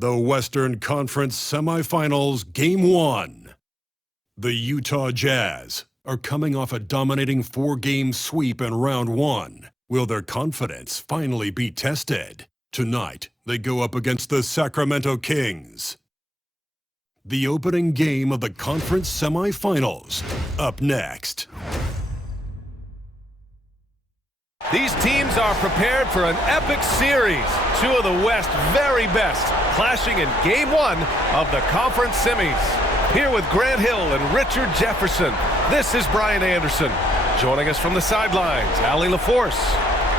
The Western Conference Semifinals Game 1. The Utah Jazz are coming off a dominating 4-game sweep in Round 1. Will their confidence finally be tested? Tonight, they go up against the Sacramento Kings. The opening game of the conference semifinals. Up next. These teams are prepared for an epic series. Two of the West's very best clashing in Game 1 of the conference semis. Here with Grant Hill and Richard Jefferson, this is Brian Anderson. Joining us from the sidelines, Allie LaForce.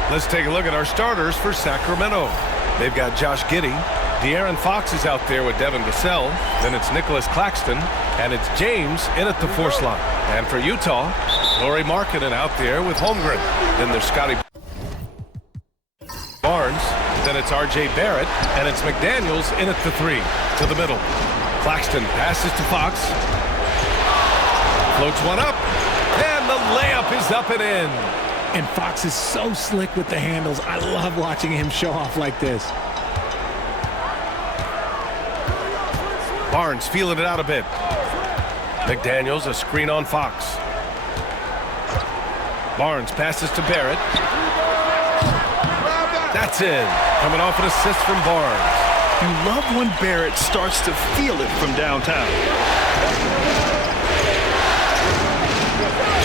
Let's take a look at our starters for Sacramento. They've got Josh Giddey. De'Aaron Fox is out there with Devin Vassell. Then it's Nicholas Claxton. And it's James in at the force line. And for Utah, Lauri Markkanen out there with Holmgren. Then there's Scotty Barnes. Then it's R.J. Barrett. And it's McDaniels in at the 3. To the middle. Claxton passes to Fox. Floats one up. And the layup is up and in. And Fox is so slick with the handles. I love watching him show off like this. Barnes feeling it out a bit. McDaniels, a screen on Fox. Barnes passes to Barrett. That's in. Coming off an assist from Barnes. You love when Barrett starts to feel it from downtown.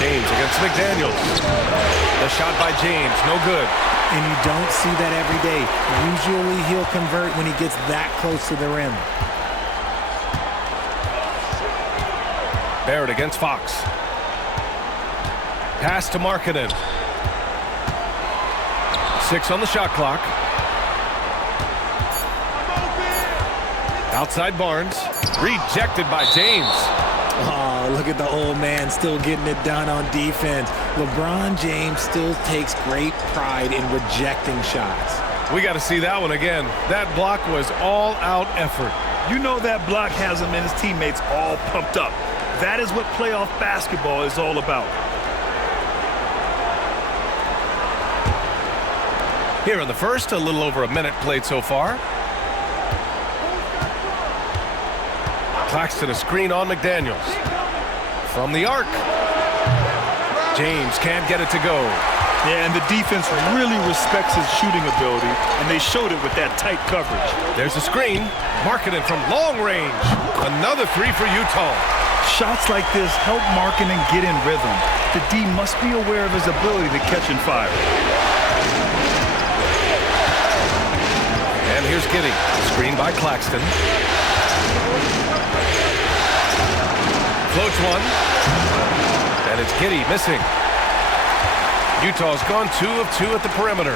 James against McDaniels. The shot by James, no good. And you don't see that every day. Usually he'll convert when he gets that close to the rim. Barrett against Fox. Pass to Markkanen. 6 on the shot clock. Outside Barnes. Rejected by James. Oh, look at the old man still getting it done on defense. LeBron James still takes great pride in rejecting shots. We got to see that one again. That block was all-out effort. You know that block has him and his teammates all pumped up. That is what playoff basketball is all about. Here in the first, a little over a minute played so far. Claxton a screen on McDaniels. From the arc. James can't get it to go. Yeah, and the defense really respects his shooting ability, and they showed it with that tight coverage. There's a screen. Markkanen from long range. Another 3 for Utah. Shots like this help Markkanen get in rhythm. The D must be aware of his ability to catch and fire. And here's Giddey. Screen by Claxton. Floats one. And it's Giddey missing. Utah's gone 2 of 2 at the perimeter.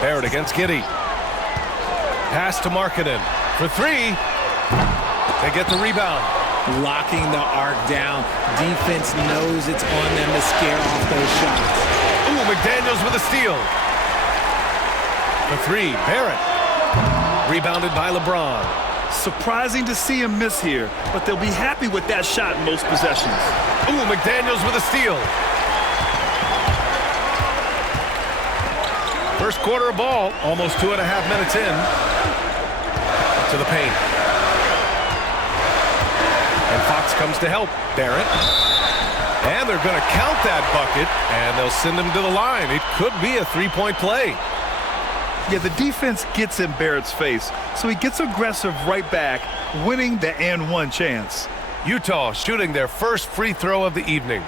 Barrett against Giddey. Pass to Markkanen for 3. They get the rebound. Locking the arc down. Defense knows it's on them to scare off those shots. Ooh, McDaniels with a steal. For 3, Barrett. Rebounded by LeBron. Surprising to see him miss here, but they'll be happy with that shot in most possessions. Ooh, McDaniels with a steal. First quarter of ball, almost 2.5 minutes in. To the paint. And Fox comes to help. Barrett. And they're going to count that bucket, and they'll send him to the line. It could be a 3-point play. Yeah, the defense gets in Barrett's face, so he gets aggressive right back, winning the and one chance. Utah shooting their first free throw of the evening.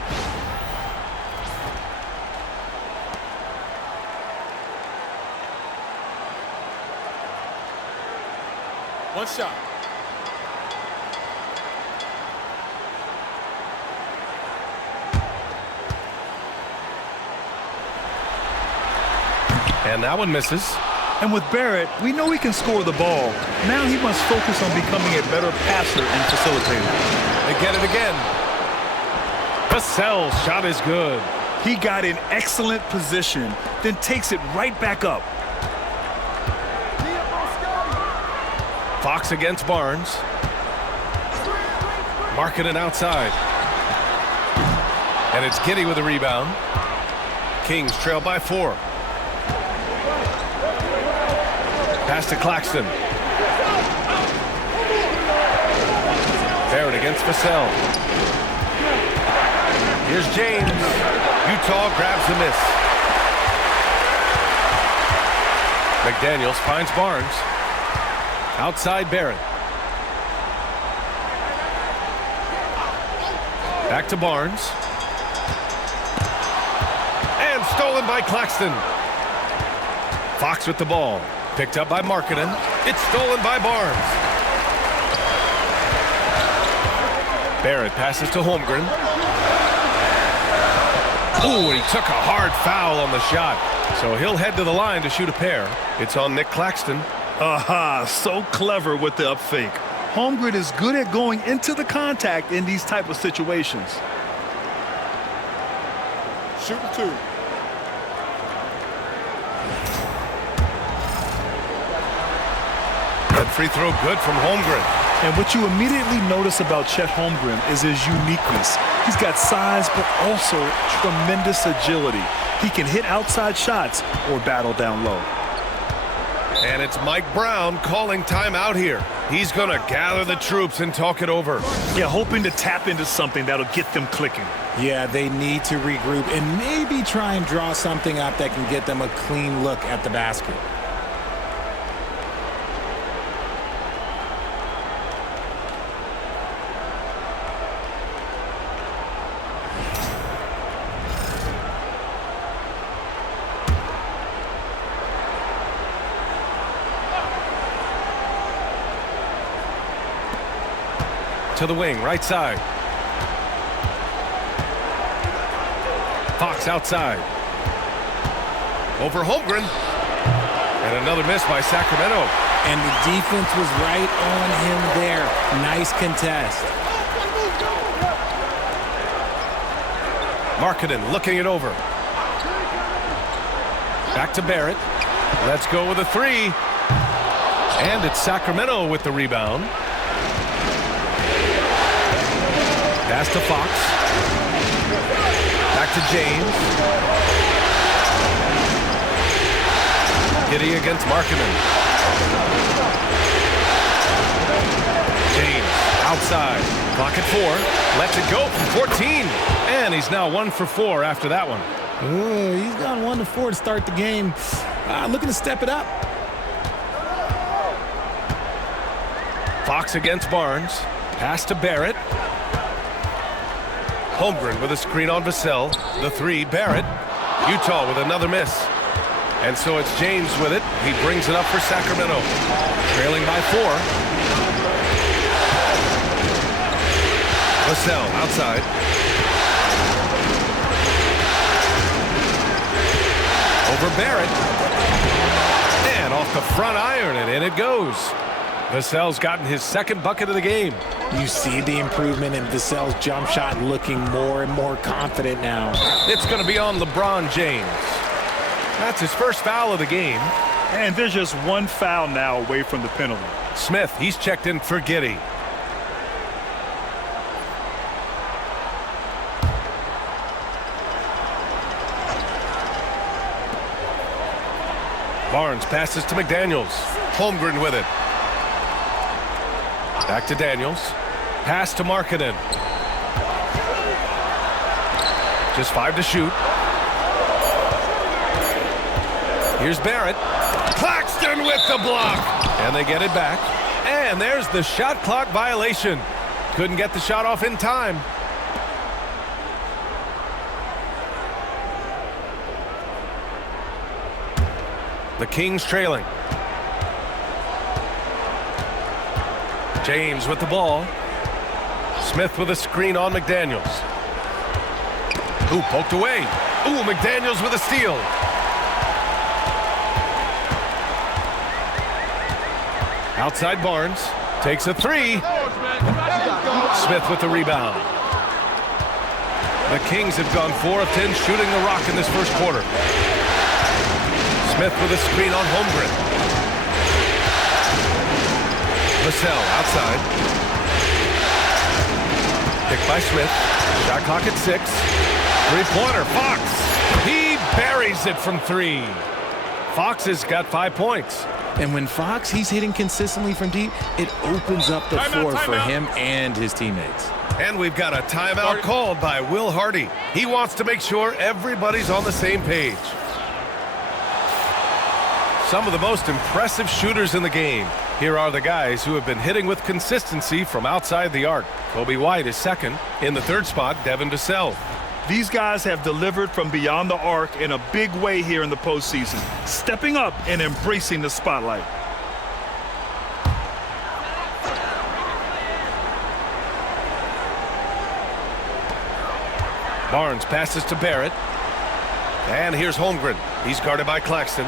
One shot. And that one misses. And with Barrett, we know he can score the ball. Now he must focus on becoming a better passer and facilitator. They get it again. Vassell's shot is good. He got in excellent position, then takes it right back up. Fox against Barnes. Markkanen outside. And it's Giddey with the rebound. Kings trail by 4. Pass to Claxton. Barrett against Vassell. Here's James. Utah grabs the miss. McDaniels finds Barnes. Outside Barrett. Back to Barnes. And stolen by Claxton. Fox with the ball. Picked up by Markkanen. It's stolen by Barnes. Barrett passes to Holmgren. Ooh, and he took a hard foul on the shot. So he'll head to the line to shoot a pair. It's on Nick Claxton. Aha, so clever with the up fake. Holmgren is good at going into the contact in these type of situations. Shooting 2. That free throw good from Holmgren. And what you immediately notice about Chet Holmgren is his uniqueness. He's got size, but also tremendous agility. He can hit outside shots or battle down low. And it's Mike Brown calling timeout here. He's going to gather the troops and talk it over. Yeah, hoping to tap into something that'll get them clicking. Yeah, they need to regroup and maybe try and draw something up that can get them a clean look at the basket. To the wing, right side. Fox outside. Over Holmgren. And another miss by Sacramento. And the defense was right on him there. Nice contest. Markkanen looking it over. Back to Barrett. Let's go with a 3. And it's Sacramento with the rebound. Pass to Fox. Back to James. Giddy against Markkanen. James outside. Clock at 4. Lets it go from 14. And he's now 1 for 4 after that one. Ooh, he's gone 1 to 4 to start the game. Looking to step it up. Fox against Barnes. Pass to Barrett. Holmgren with a screen on Vassell. The 3, Barrett. Utah with another miss. And so it's James with it. He brings it up for Sacramento. Trailing by 4. Vassell outside. Over Barrett. And off the front iron, and in it goes. Vassell's gotten his second bucket of the game. You see the improvement in Vassell's jump shot, looking more and more confident now. It's going to be on LeBron James. That's his first foul of the game. And there's just 1 foul now away from the penalty. Smith, he's checked in for Giddy. Barnes passes to McDaniels. Holmgren with it. Back to Daniels. Pass to Markkanen. Just 5 to shoot. Here's Barrett. Claxton with the block. And they get it back. And there's the shot clock violation. Couldn't get the shot off in time. The Kings trailing. James with the ball. Smith with a screen on McDaniels. Ooh, poked away. Ooh, McDaniels with a steal. Outside Barnes. Takes a 3. Smith with the rebound. The Kings have gone 4 of 10 shooting the rock in this first quarter. Smith with a screen on Holmgren. Vassell outside. Picked by Smith. Shot clock at 6. Three-pointer, Fox. He buries it from 3. Fox has got 5 points. And when Fox, he's hitting consistently from deep, it opens up the floor for him and his teammates. And we've got a timeout called by Will Hardy. He wants to make sure everybody's on the same page. Some of the most impressive shooters in the game. Here are the guys who have been hitting with consistency from outside the arc. Kobe White is second. In the third spot, Devin Vassell. These guys have delivered from beyond the arc in a big way here in the postseason, stepping up and embracing the spotlight. Barnes passes to Barrett. And here's Holmgren. He's guarded by Claxton.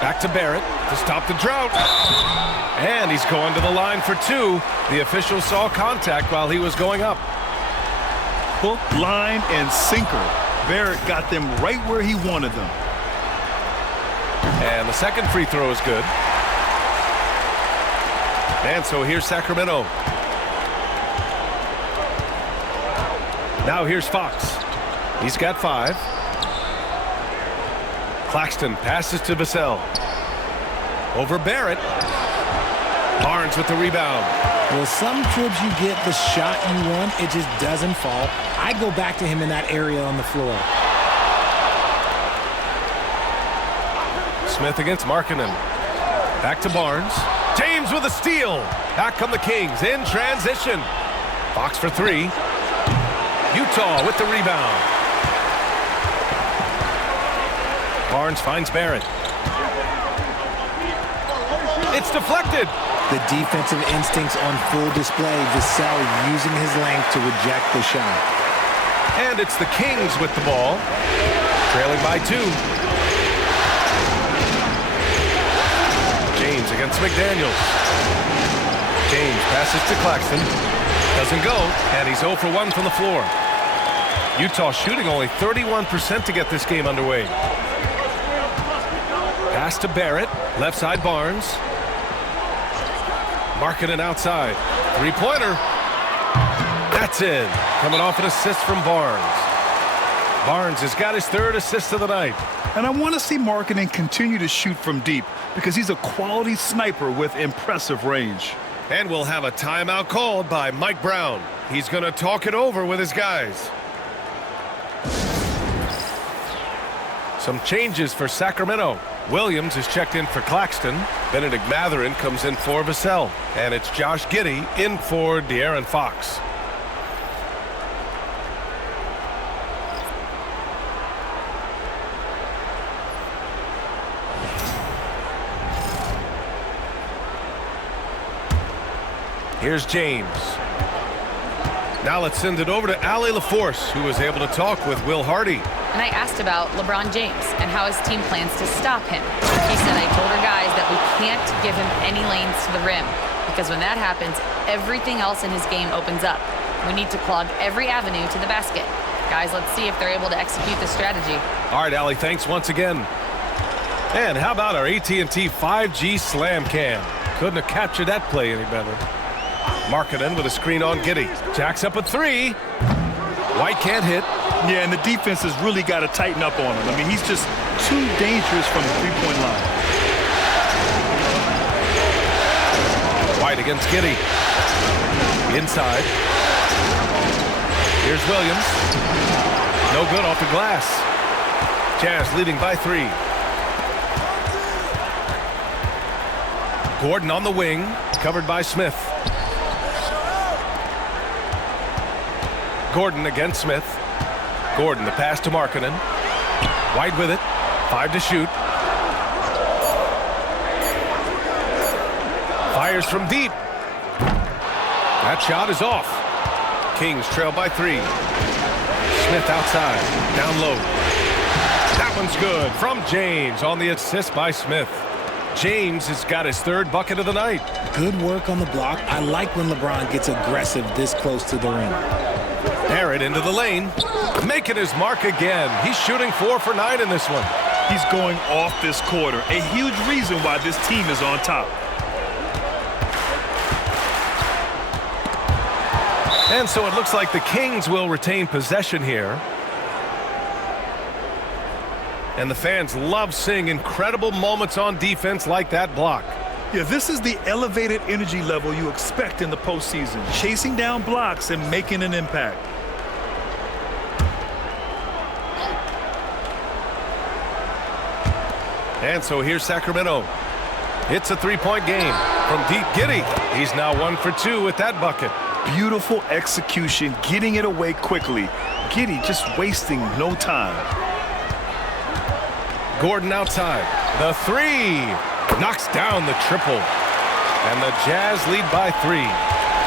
Back to Barrett to stop the drought. And he's going to the line for two. The official saw contact while he was going up. Hook, line, and sinker. Barrett got them right where he wanted them. And the second free throw is good. And so here's Sacramento. Now here's Fox. He's got 5. Claxton passes to Vassell. Over Barrett. Barnes with the rebound. Well, some trips you get the shot you want, it just doesn't fall. I'd go back to him in that area on the floor. Smith against Markkanen. Back to Barnes. James with a steal. Back come the Kings in transition. Fox for 3. Utah with the rebound. Barnes finds Barrett. It's deflected. The defensive instincts on full display. Vassell using his length to reject the shot. And it's the Kings with the ball. Trailing by 2. James against McDaniels. James passes to Claxton. Doesn't go, and he's 0 for 1 from the floor. Utah shooting only 31% to get this game underway. Pass to Barrett. Left side Barnes. Markkanen outside. Three-pointer. That's in. Coming off an assist from Barnes. Barnes has got his 3rd assist of the night. And I want to see Markkanen continue to shoot from deep because he's a quality sniper with impressive range. And we'll have a timeout called by Mike Brown. He's going to talk it over with his guys. Some changes for Sacramento. Williams is checked in for Claxton. Benedict Mathurin comes in for Vassell. And it's Josh Giddey in for De'Aaron Fox. Here's James. Now let's send it over to Allie LaForce, who was able to talk with Will Hardy. And I asked about LeBron James and how his team plans to stop him. He said, I told our guys that we can't give him any lanes to the rim because when that happens, everything else in his game opens up. We need to clog every avenue to the basket. Guys, let's see if they're able to execute this strategy. All right, Allie, thanks once again. And how about our AT&T 5G Slam Cam? Couldn't have captured that play any better. Markkanen with a screen on Giddey. Jacks up a 3. White can't hit. Yeah, and the defense has really got to tighten up on him. I mean, he's just too dangerous from the three-point line. White against Giddey. Inside. Here's Williams. No good off the glass. Jazz leading by 3. Gordon on the wing, covered by Smith. Gordon against Smith. Gordon, the pass to Markkanen. White with it. 5 to shoot. Fires from deep. That shot is off. Kings trail by 3. Smith outside. Down low. That one's good from James on the assist by Smith. James has got his 3rd bucket of the night. Good work on the block. I like when LeBron gets aggressive this close to the rim. Barrett into the lane. Making his mark again. He's shooting 4 for 9 in this one. He's going off this quarter. A huge reason why this team is on top. And so it looks like the Kings will retain possession here. And the fans love seeing incredible moments on defense like that block. Yeah, this is the elevated energy level you expect in the postseason, chasing down blocks and making an impact. And so here's Sacramento. It's a three-point game. From deep, Giddey. He's now 1 for 2 with that bucket. Beautiful execution, getting it away quickly. Giddey just wasting no time. Gordon outside. The three. Knocks down the triple. And the Jazz lead by 3.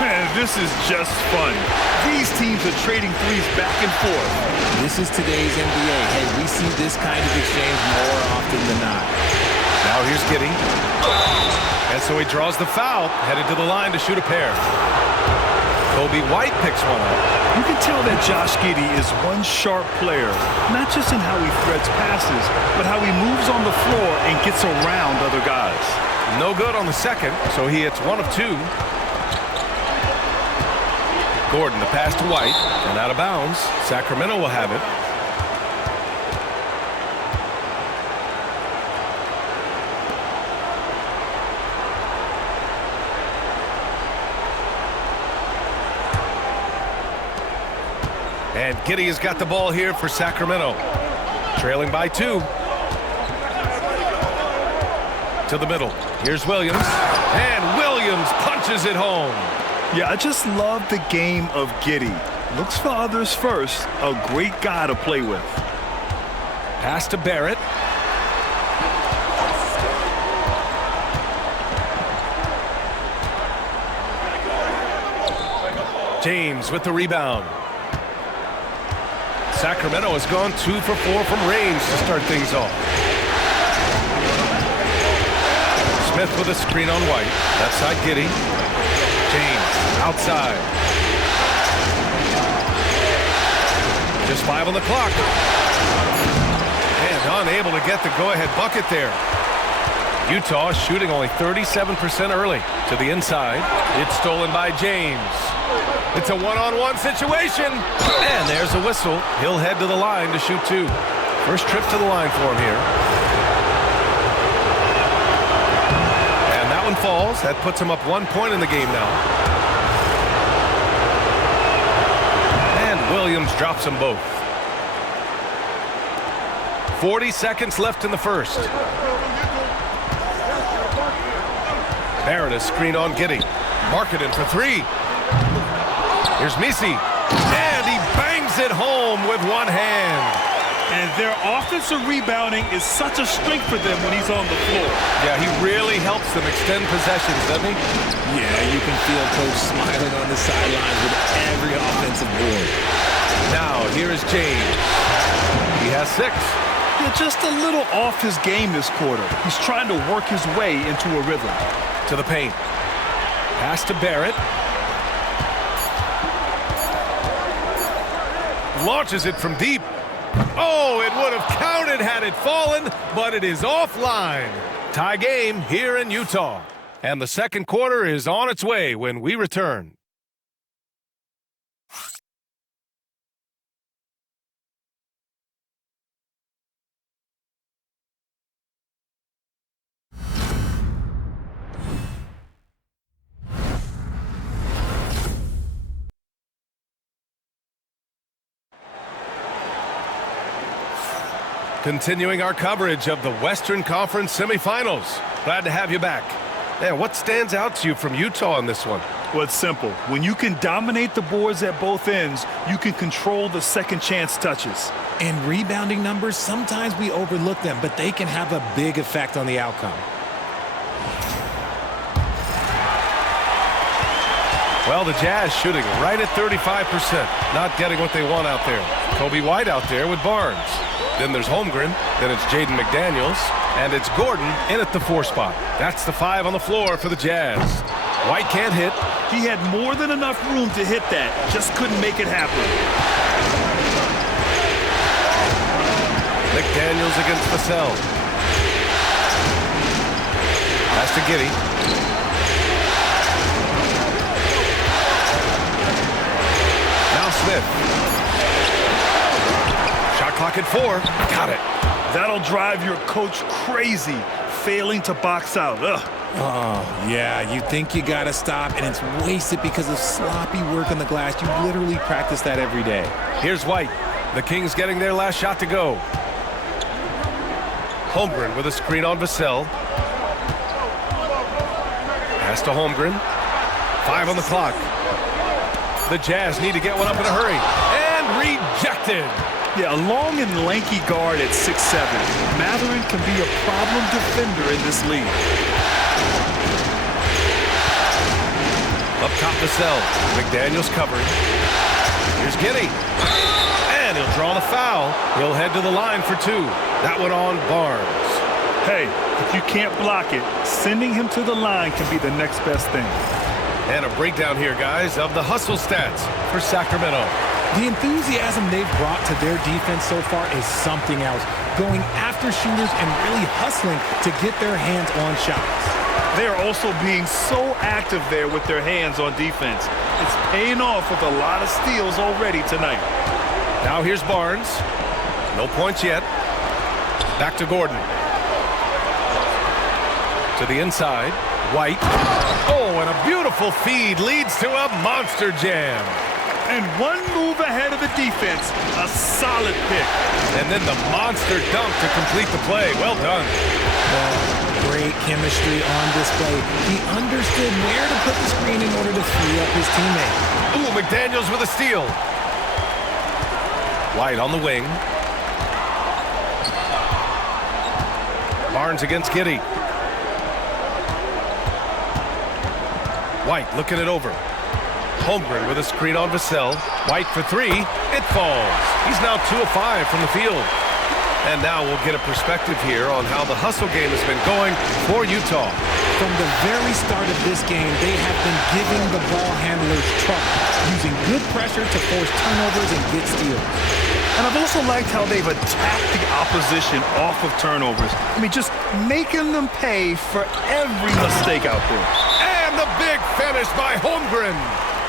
Man, this is just fun. These teams are trading threes back and forth. This is today's NBA. Hey, we see this kind of exchange more often than not. Now here's Giddey. And so he draws the foul, headed to the line to shoot a pair. Kobe White picks one up. You can tell that Josh Giddey is one sharp player, not just in how he threads passes, but how he moves on the floor and gets around other guys. No good on the second, so he hits 1 of 2. Gordon, the pass to White, and out of bounds. Sacramento will have it. And Giddey has got the ball here for Sacramento. Trailing by 2. To the middle. Here's Williams. And Williams punches it home. Yeah, I just love the game of Giddey. Looks for others first. A great guy to play with. Pass to Barrett. James with the rebound. Sacramento has gone 2 for 4 from range to start things off. Smith with a screen on White. Left side, Giddey. James outside. Just 5 on the clock. And unable to get the go-ahead bucket there. Utah shooting only 37% early. To the inside. It's stolen by James. It's a one-on-one situation. And there's a whistle. He'll head to the line to shoot 2. First trip to the line for him here. And that one falls. That puts him up 1 point in the game now. And Williams drops them both. 40 seconds left in the first. Barrett is screen on Giddey. Marketing for 3. Here's Misi. And he bangs it home with one hand. And their offensive rebounding is such a strength for them when he's on the floor. Yeah, he really helps them extend possessions, doesn't he? Yeah, you can feel Coach smiling on the sidelines with every offensive board. Now, here is James. He has 6. Yeah, just a little off his game this quarter. He's trying to work his way into a rhythm. To the paint. Pass to Barrett. Launches it from deep. Oh, it would have counted had it fallen, but it is offline. Tie game here in Utah. And the second quarter is on its way when we return. Continuing our coverage of the Western Conference semifinals. Glad to have you back. Man, what stands out to you from Utah in this one? Well, it's simple. When you can dominate the boards at both ends, you can control the second chance touches. And rebounding numbers, sometimes we overlook them, but they can have a big effect on the outcome. Well, the Jazz shooting right at 35%. Not getting what they want out there. Kobe White out there with Barnes. Then there's Holmgren. Then it's Jaden McDaniels. And it's Gordon in at the 4 spot. That's the 5 on the floor for the Jazz. White can't hit. He had more than enough room to hit that. Just couldn't make it happen. McDaniels against Vassell. Pass to Giddey. Now Smith. Shot clock at 4. Got it. That'll drive your coach crazy, failing to box out. Ugh. Oh, yeah, you think you got to stop, and it's wasted because of sloppy work on the glass. You literally practice that every day. Here's White. The Kings getting their last shot to go. Holmgren with a screen on Vassell. Pass to Holmgren. 5 on the clock. The Jazz need to get one up in a hurry. And rejected. Yeah, a long and lanky guard at 6'7". Mathurin can be a problem defender in this league. Up top Vassell. McDaniels covering. Here's Giddey. And he'll draw the foul. He'll head to the line for 2. That one on Barnes. Hey, if you can't block it, sending him to the line can be the next best thing. And a breakdown here, guys, of the hustle stats for Sacramento. The enthusiasm they've brought to their defense so far is something else. Going after shooters and really hustling to get their hands on shots. They are also being so active there with their hands on defense. It's paying off with a lot of steals already tonight. Now here's Barnes. No points yet. Back to Gordon. To the inside. White. Oh, and a beautiful feed leads to a monster jam. And one move ahead of the defense. A solid pick. And then the monster dunk to complete the play. Well done. Great chemistry on display. He understood where to put the screen in order to free up his teammate. Ooh, McDaniels with a steal. White on the wing. Barnes against Giddey. White looking it over. Holmgren with a screen on Vassell. White for 3. It falls. He's now 2 of 5 from the field. And now we'll get a perspective here on how the hustle game has been going for Utah. From the very start of this game, they have been giving the ball handlers trouble, using good pressure to force turnovers and get steals. And I've also liked how they've attacked the opposition off of turnovers. I mean, just making them pay for every mistake out there. And the big finish by Holmgren.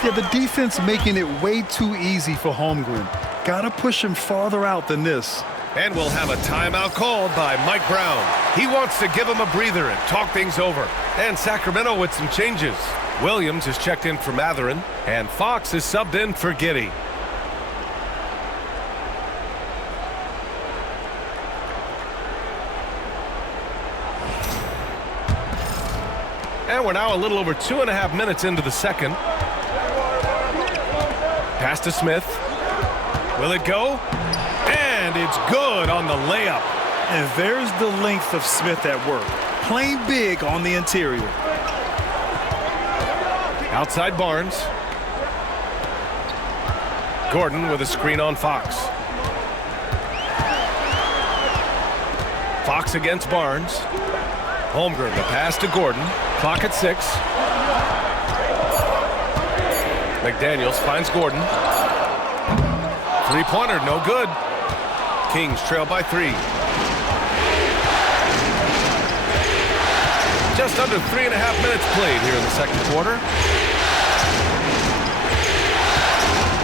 Yeah, the defense making it way too easy for Holmgren. Gotta push him farther out than this. And we'll have a timeout called by Mike Brown. He wants to give him a breather and talk things over. And Sacramento with some changes. Williams is checked in for Mathurin, and Fox is subbed in for Giddey. And we're now a little over 2.5 minutes into the second. Pass to Smith. Will it go? And it's good on the layup. And there's the length of Smith at work. Playing big on the interior. Outside Barnes. Gordon with a screen on Fox. Fox against Barnes. Holmgren, the pass to Gordon. Clock at 6. McDaniels finds Gordon. Three-pointer, no good. Kings trail by 3. Just under 3.5 minutes played here in the second quarter.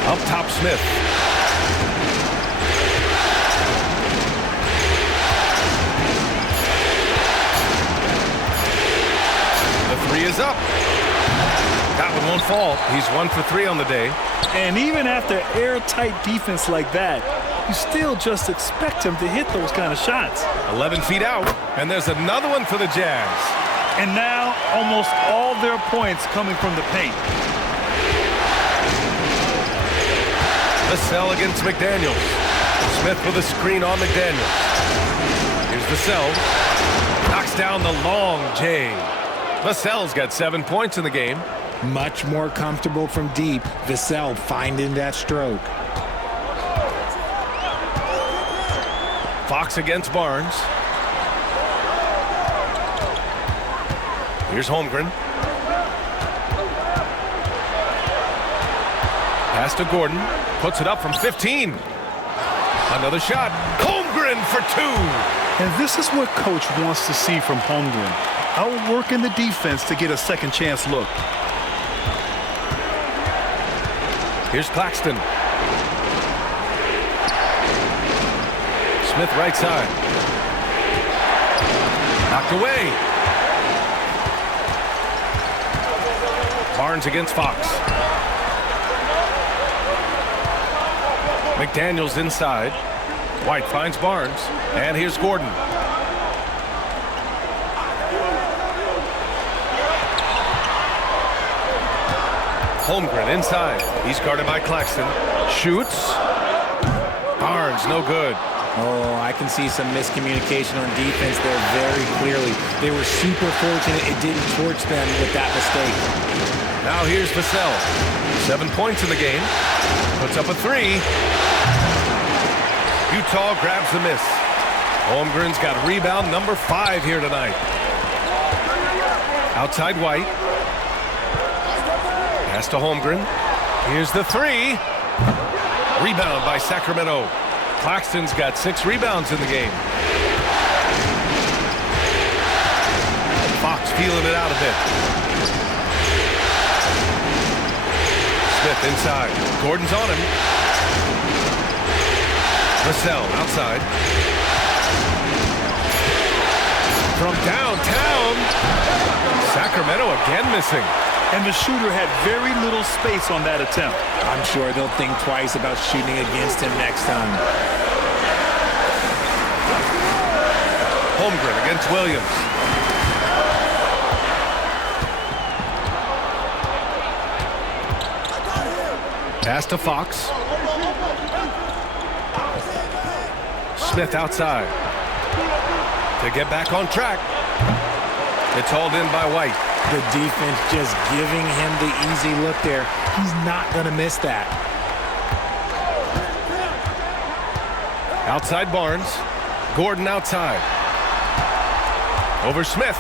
Up top, Smith. The 3 is up. That one won't fall. He's 1 for 3 on the day. And even after airtight defense like that, you still just expect him to hit those kind of shots. 11 feet out, and there's another one for the Jazz. And now almost all their points coming from the paint. Vassell against McDaniels. Smith with a screen on McDaniels. Here's Vassell. Knocks down the long J. Vassell's got 7 points in the game. Much more comfortable from deep. Vassell finding that stroke. Fox against Barnes. Here's Holmgren. Pass to Gordon. Puts it up from 15. Another shot. Holmgren for 2. And this is what coach wants to see from Holmgren. Outworking the defense to get a second chance look. Here's Claxton. Smith right side. Knocked away. Barnes against Fox. McDaniels inside. White finds Barnes. And here's Gordon. Holmgren inside. He's guarded by Claxton. Shoots. Barnes, no good. Oh, I can see some miscommunication on defense there very clearly. They were super fortunate it didn't torch them with that mistake. Now here's Vassell. 7 points in the game. Puts up a three. Utah grabs the miss. Holmgren's got rebound number 5 here tonight. Outside White. Pass to Holmgren. Here's the three. Rebound by Sacramento. Claxton's got 6 rebounds in the game. Fox feeling it out a bit. Smith inside. Gordon's on him. Vassell outside. From downtown. Sacramento again missing. And the shooter had very little space on that attempt. I'm sure they'll think twice about shooting against him next time. Holmgren against Williams. Pass to Fox. Smith outside. To get back on track. It's hauled in by White. The defense just giving him the easy look there. He's not going to miss that. Outside Barnes. Gordon outside. Over Smith.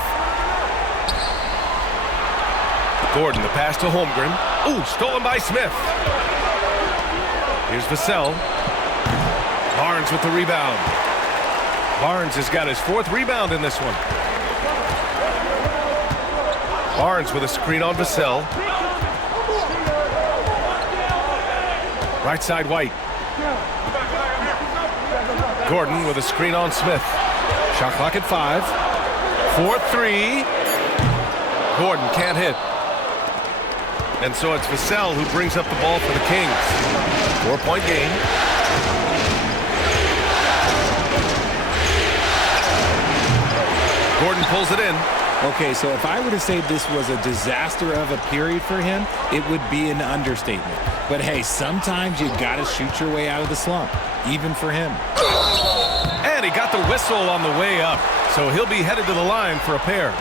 Gordon, the pass to Holmgren. Ooh, stolen by Smith. Here's Vassell. Barnes with the rebound. Barnes has got his 4th rebound in this one. Barnes with a screen on Vassell. Right side White. Gordon with a screen on Smith. Shot clock at 5. 4-3. Gordon can't hit. And so it's Vassell who brings up the ball for the Kings. 4-point game. Gordon pulls it in. Okay, so if I were to say this was a disaster of a period for him, it would be an understatement. But hey, sometimes you got to shoot your way out of the slump, even for him. And he got the whistle on the way up, so he'll be headed to the line for a pair.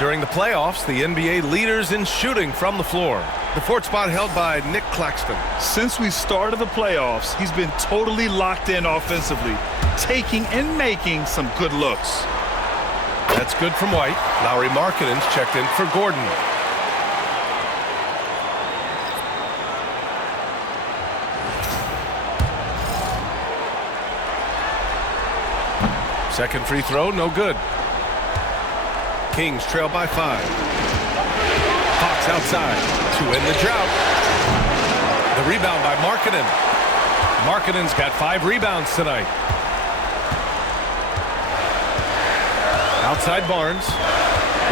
During the playoffs, the NBA leaders in shooting from the floor. The 4th spot held by Nick Claxton. Since we started the playoffs, he's been totally locked in offensively, taking and making some good looks. That's good from White. Lauri Markkanen's checked in for Gordon. Second free throw, no good. Kings trail by 5. Fox outside to end the drought. The rebound by Markkanen. Markkanen's got 5 rebounds tonight. Outside Barnes.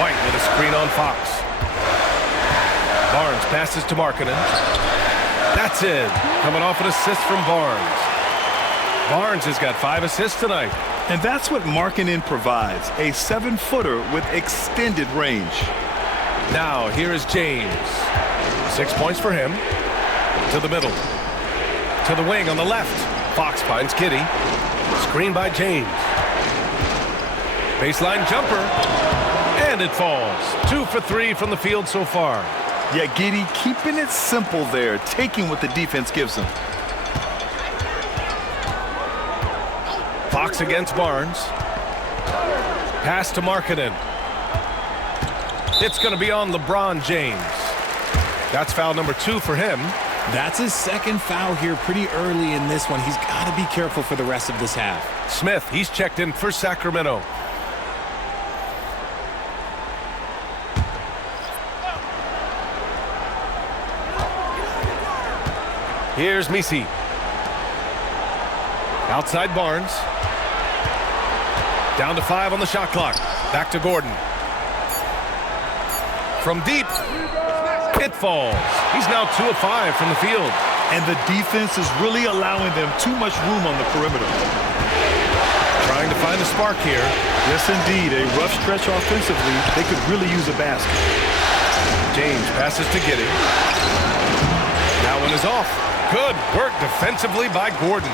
White with a screen on Fox. Barnes passes to Markkanen. That's it. Coming off an assist from Barnes. Barnes has got 5 assists tonight. And that's what Markkanen provides, a 7-footer with extended range. Now here is James. 6 points for him. To the middle. To the wing on the left. Fox finds Kitty. Screen by James. Baseline jumper. And it falls. 2 for 3 from the field so far. Yeah, Giddey keeping it simple there, taking what the defense gives him. Fox against Barnes. Pass to Markkanen. It's going to be on LeBron James. That's foul number 2 for him. That's his 2nd foul here pretty early in this one. He's got to be careful for the rest of this half. Smith, he's checked in for Sacramento. Here's Misi. Outside Barnes. Down to 5 on the shot clock. Back to Gordon. From deep, it falls. He's now 2 of 5 from the field. And the defense is really allowing them too much room on the perimeter. Trying to find a spark here. Yes, indeed. A rough stretch offensively. They could really use a basket. James passes to Giddey. That one is off. Good work defensively by Gordon.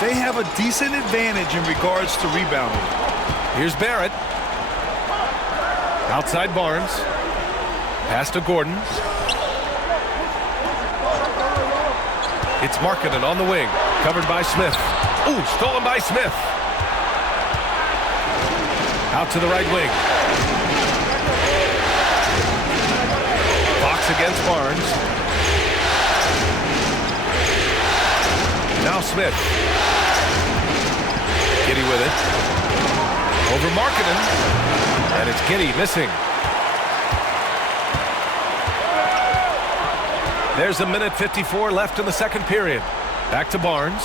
They have a decent advantage in regards to rebounding. Here's Barrett. Outside Barnes. Pass to Gordon. It's Markkanen on the wing. Covered by Smith. Ooh, stolen by Smith. Out to the right wing. Fox against Barnes. Now Smith. Giddey with it. Over Markkanen. And it's Giddey missing. There's a minute 54 left in the second period. Back to Barnes.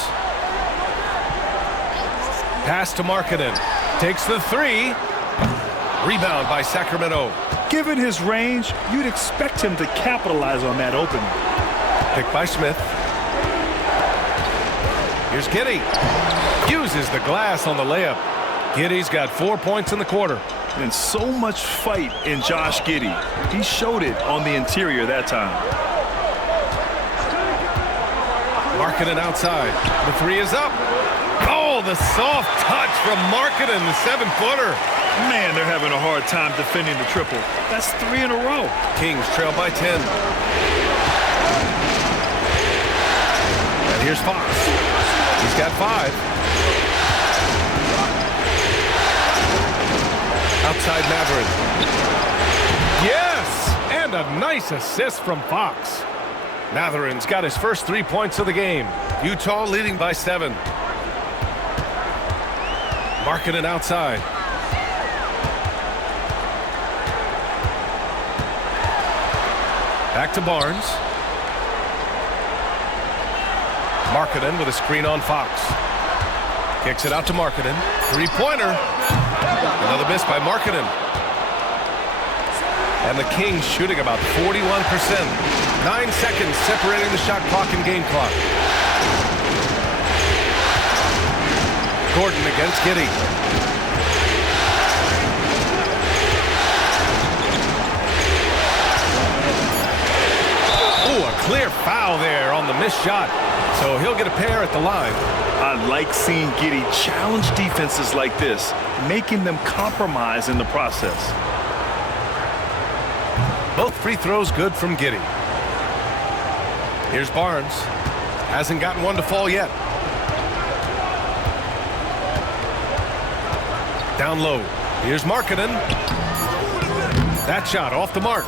Pass to Markkanen. Takes the 3. Rebound by Sacramento. Given his range, you'd expect him to capitalize on that opening. Picked by Smith. Here's Giddey. Uses the glass on the layup. Giddey's got 4 points in the quarter. And so much fight in Josh Giddey. He showed it on the interior that time. Markkanen outside. The 3 is up. Oh, the soft touch from Markkanen, the 7-footer. Man, they're having a hard time defending the triple. That's 3 in a row. Kings trail by 10. And here's Fox. He's got 5. Outside Matherin. Yes! And a nice assist from Fox. Matherin's got his first 3 points of the game. Utah leading by 7. Markkanen outside. Back to Barnes. Markkanen with a screen on Fox. Kicks it out to Markkanen. 3-pointer. Another miss by Markkanen. And the Kings shooting about 41%. 9 seconds separating the shot clock and game clock. Gordon against Giddey. Oh, a clear foul there on the missed shot. So he'll get a pair at the line. I like seeing Giddey challenge defenses like this, making them compromise in the process. Both free throws good from Giddey. Here's Barnes. Hasn't gotten one to fall yet. Down low. Here's Markkanen. That shot off the mark.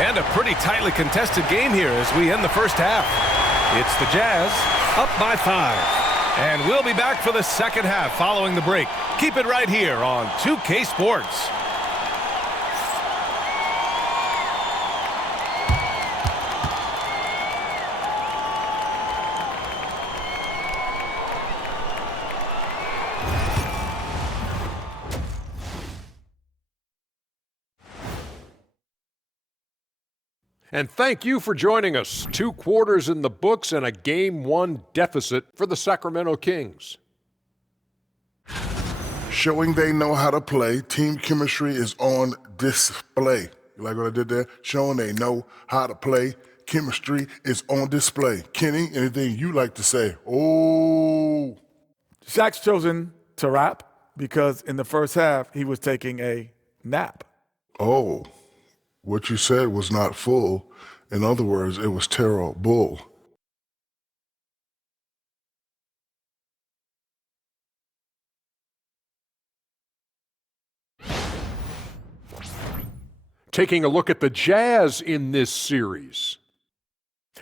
And a pretty tightly contested game here as we end the first half. It's the Jazz up by 5. And we'll be back for the second half following the break. Keep it right here on 2K Sports. And thank you for joining us. 2 quarters in the books and a Game 1 deficit for the Sacramento Kings. Showing they know how to play, team chemistry is on display. You like what I did there? Showing they know how to play, chemistry is on display. Kenny, anything you like to say? Oh. Shaq's chosen to rap because in the first half, he was taking a nap. Oh. What you said was not full. In other words, it was terrible. Taking a look at the Jazz in this series.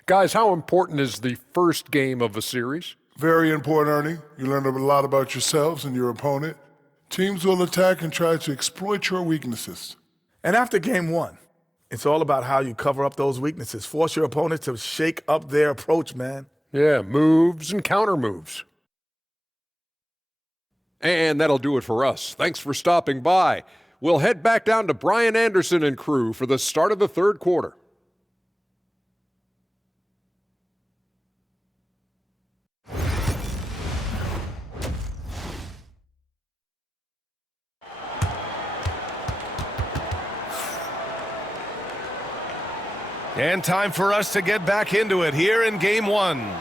Guys, how important is the first game of a series? Very important, Ernie. You learn a lot about yourselves and your opponent. Teams will attack and try to exploit your weaknesses. And after game 1, it's all about how you cover up those weaknesses. Force your opponent to shake up their approach, man. Yeah, moves and counter moves. And that'll do it for us. Thanks for stopping by. We'll head back down to Brian Anderson and crew for the start of the third quarter. And time for us to get back into it here in Game 1.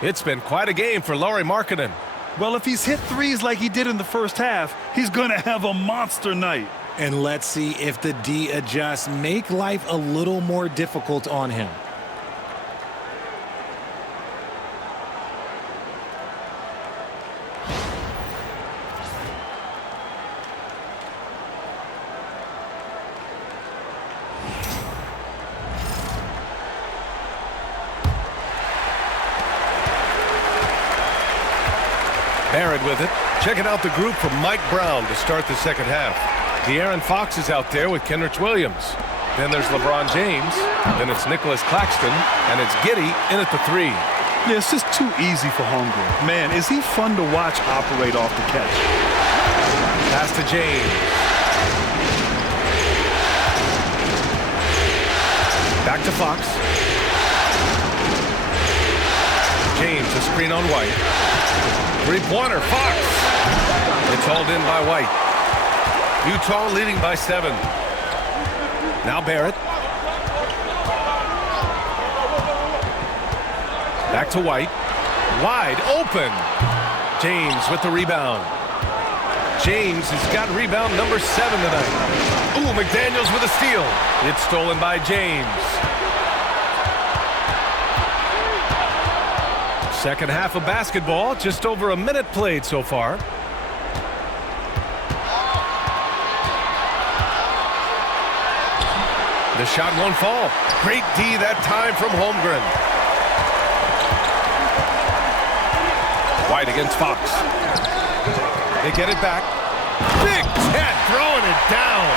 It's been quite a game for Lauri Markkanen. Well, if he's hit threes like he did in the first half, he's going to have a monster night. And let's see if the D adjusts, make life a little more difficult on him. Barrett with it. Checking out the group from Mike Brown to start the second half. De'Aaron Fox is out there with Kenrich Williams. Then there's LeBron James. Then it's Nicholas Claxton. And it's Giddey in at the 3. Yeah, it's just too easy for Holmgren. Man, is he fun to watch operate off the catch. Pass to James. Back to Fox. James, a screen on White. Three-pointer, Fox. It's hauled in by White. Utah leading by 7. Now Barrett. Back to White. Wide open. James with the rebound. James has got rebound number 7 tonight. Ooh, McDaniels with a steal. It's stolen by James. Second half of basketball, just over a minute played so far. The shot won't fall. Great D that time from Holmgren. White against Fox. They get it back. Big Ted throwing it down.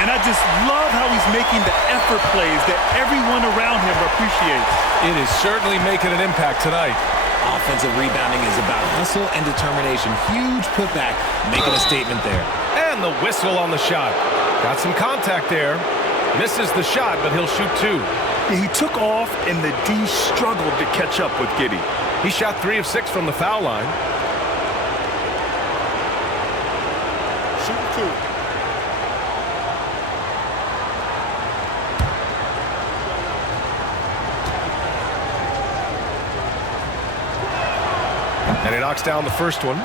And I just love how he's making the effort plays that everyone around him appreciates. It is certainly making an impact tonight. Offensive rebounding is about hustle and determination. Huge putback, making a statement there. And the whistle on the shot. Got some contact there. Misses the shot, but he'll shoot 2. He took off, and the D struggled to catch up with Giddey. He shot 3 of 6 from the foul line. Shoot 2. And he knocks down the first one.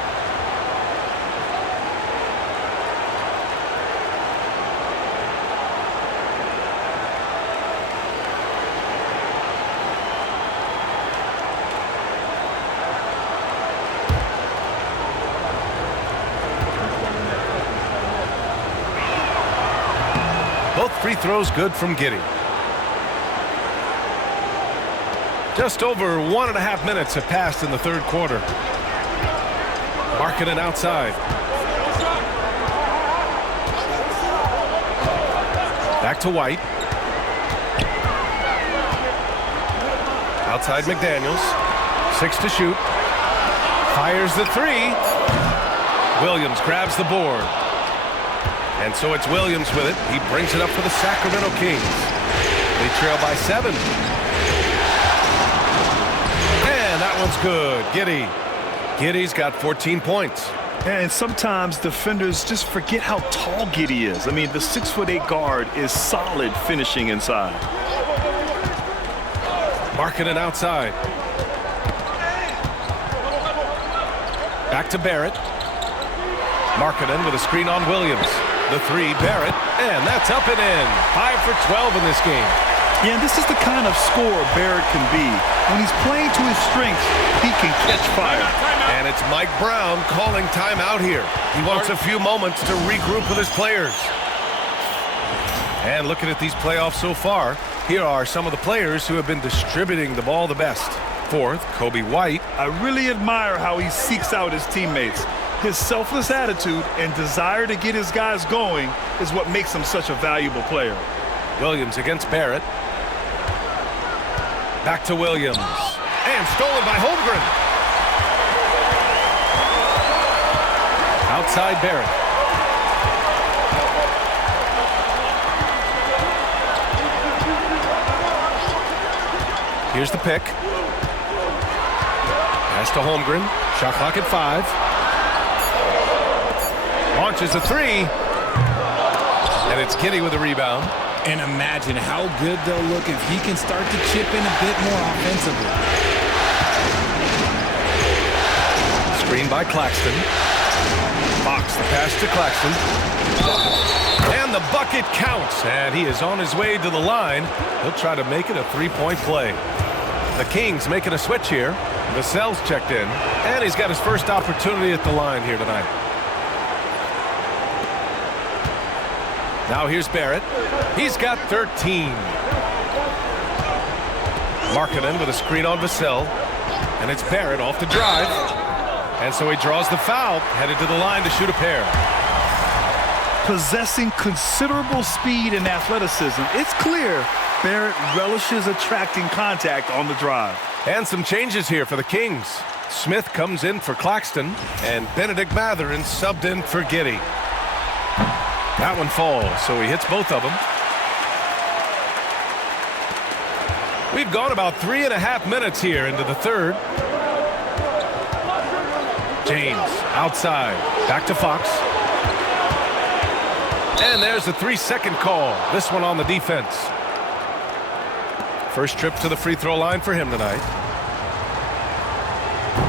Both free throws good from Giddey. Just over 1.5 minutes have passed in the third quarter. Markkanen outside. Back to White. Outside McDaniels. 6 to shoot. Fires the 3. Williams grabs the board. And so it's Williams with it. He brings it up for the Sacramento Kings. They trail by 7. And that one's good. Giddey. Giddey's got 14 points. And sometimes defenders just forget how tall Giddey is. I mean, the 6'8" guard is solid finishing inside. Markkanen outside. Back to Barrett. Markkanen with a screen on Williams. The 3, Barrett, and that's up and in. 5 for 12 in this game. Yeah, and this is the kind of scorer Barrett can be. When he's playing to his strengths, he can catch fire. And it's Mike Brown calling timeout here. He wants a few moments to regroup with his players. And looking at these playoffs so far, here are some of the players who have been distributing the ball the best. Fourth, Kobe White. I really admire how he seeks out his teammates. His selfless attitude and desire to get his guys going is what makes him such a valuable player. Williams against Barrett. Back to Williams. And stolen by Holmgren. Outside Barrett. Here's the pick. Pass to Holmgren. Shot clock at 5. Launches a 3. And it's Kitty with a rebound. And imagine how good they'll look if he can start to chip in a bit more offensively. Screen by Claxton. Fox the pass to Claxton. And the bucket counts. And he is on his way to the line. He'll try to make it a 3-point play. The Kings making a switch here. Vassell's checked in. And he's got his first opportunity at the line here tonight. Now here's Barrett. He's got 13. Markkanen with a screen on Vassell. And it's Barrett off the drive. And so he draws the foul, headed to the line to shoot a pair. Possessing considerable speed and athleticism, it's clear Barrett relishes attracting contact on the drive. And some changes here for the Kings. Smith comes in for Claxton, and Benedict Mathurin subbed in for Giddey. That one falls, so he hits both of them. We've gone about 3.5 minutes here into the third. James outside, back to Fox. And there's a 3-second call. This one on the defense. First trip to the free throw line for him tonight.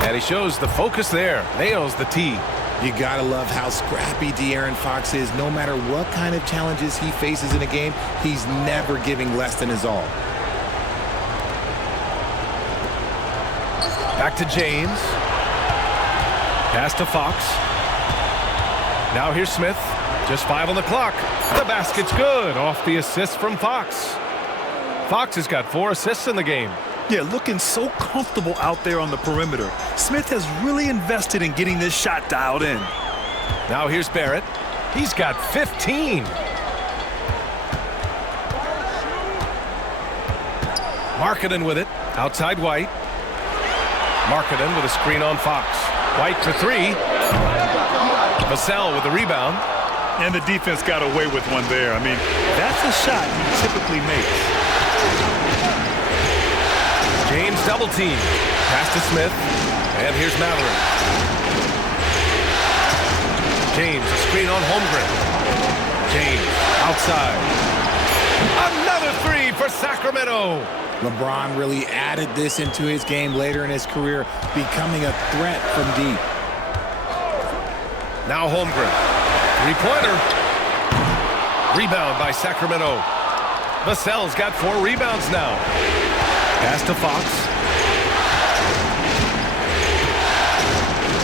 And he shows the focus there. Nails the tee. You gotta love how scrappy De'Aaron Fox is. No matter what kind of challenges he faces in a game, he's never giving less than his all. Back to James. Pass to Fox. Now here's Smith. Just 5 on the clock. The basket's good off the assist from Fox. Fox has got 4 assists in the game. Yeah, looking so comfortable out there on the perimeter. Smith has really invested in getting this shot dialed in. Now here's Barrett. He's got 15. Markkanen with it. Outside White. Markkanen with a screen on Fox. White for 3. Vassell with the rebound. And the defense got away with one there. I mean, that's a shot he typically makes. James double team. Pass to Smith. And here's Mathurin. James, a screen on Holmgren. James, outside. Another 3 for Sacramento. LeBron really added this into his game later in his career, becoming a threat from deep. Now Holmgren. 3-pointer. Rebound by Sacramento. Vassell's got 4 rebounds now. Pass to Fox.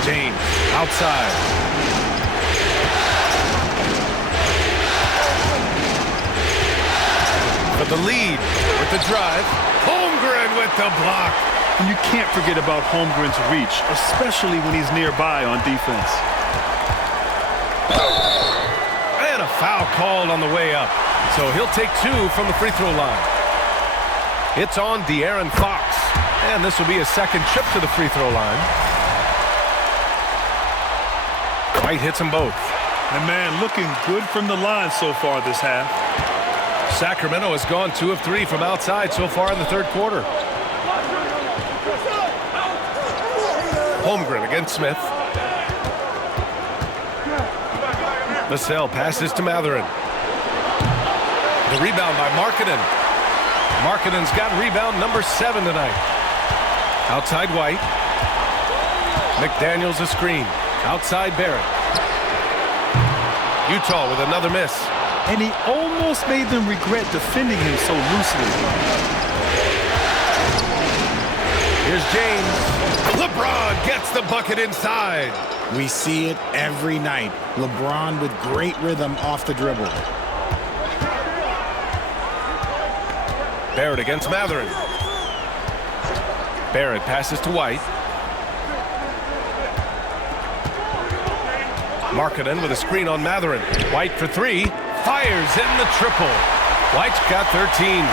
James outside. For the lead with the drive. Holmgren with the block. And you can't forget about Holmgren's reach, especially when he's nearby on defense. And a foul called on the way up. So he'll take 2 from the free throw line. It's on De'Aaron Fox. And this will be a second trip to the free throw line. White hits them both. And man, looking good from the line so far this half. Sacramento has gone 2 of 3 from outside so far in the third quarter. Holmgren against Smith. Vassell passes to Mathurin. The rebound by Markkanen. Markkanen's got rebound number 7 tonight. Outside White. McDaniels a screen. Outside Barrett. Utah with another miss. And he almost made them regret defending him so loosely. Here's James. LeBron gets the bucket inside. We see it every night. LeBron with great rhythm off the dribble. Barrett against Mathurin. Barrett passes to White. Markkanen with a screen on Mathurin. White for 3. Fires in the triple. White's got 13.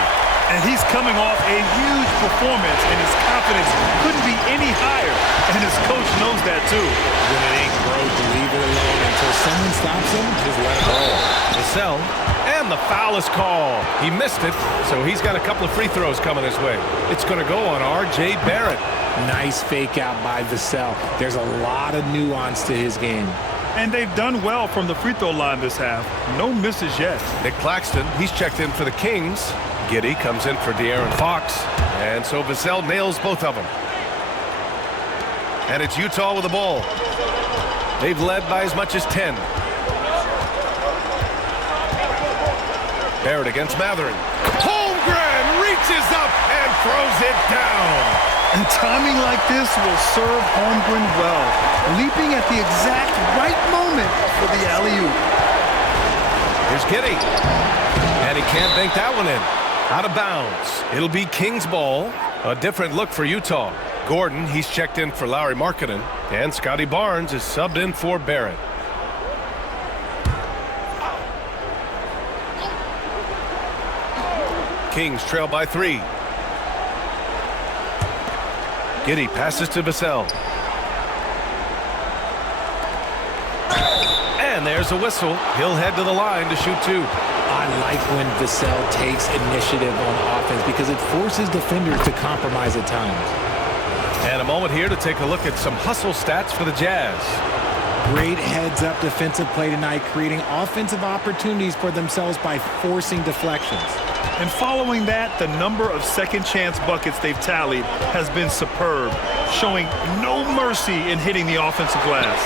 And he's coming off a huge performance, and his confidence couldn't be any higher. And his coach knows that, too. When it ain't broke, leave it alone until someone stops him. Just let it roll. Vassell, and the foul is called. He missed it, so he's got a couple of free throws coming his way. It's going to go on R.J. Barrett. Nice fake out by Vassell. There's a lot of nuance to his game. And they've done well from the free throw line this half. No misses yet. Nick Claxton, he's checked in for the Kings. Giddey comes in for De'Aaron Fox. And so Vassell nails both of them. And it's Utah with the ball. They've led by as much as 10. Barrett against Matherin. Holmgren reaches up and throws it down. And timing like this will serve Holmgren well, leaping at the exact right moment for the alley-oop. Here's Giddey. And he can't bank that one in. Out of bounds. It'll be Kings ball. A different look for Utah. Gordon, he's checked in for Lauri Markkanen. And Scotty Barnes is subbed in for Barrett. Kings trail by 3. Giddey passes to Vassell. And there's a whistle. He'll head to the line to shoot 2. I like when Vassell takes initiative on offense because it forces defenders to compromise at times. And a moment here to take a look at some hustle stats for the Jazz. Great heads-up defensive play tonight, creating offensive opportunities for themselves by forcing deflections. And following that, the number of second-chance buckets they've tallied has been superb, showing no mercy in hitting the offensive glass.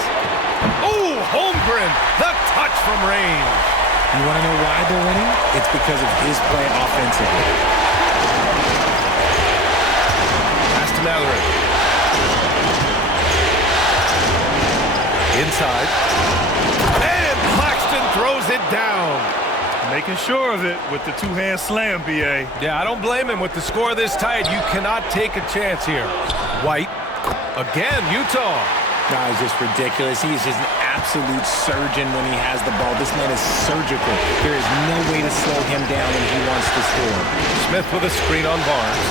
Oh, Holmgren, the touch from range. You want to know why they're winning? It's because of his play offensively. Pass to Matherin. Inside. And Claxton throws it down. Making sure of it with the two-hand slam, B.A. Yeah, I don't blame him. With the score this tight, you cannot take a chance here. White. Again, Utah. That is just ridiculous. He is just an absolute surgeon when he has the ball. This man is surgical. There is no way to slow him down when he wants to score. Smith with a screen on Barnes.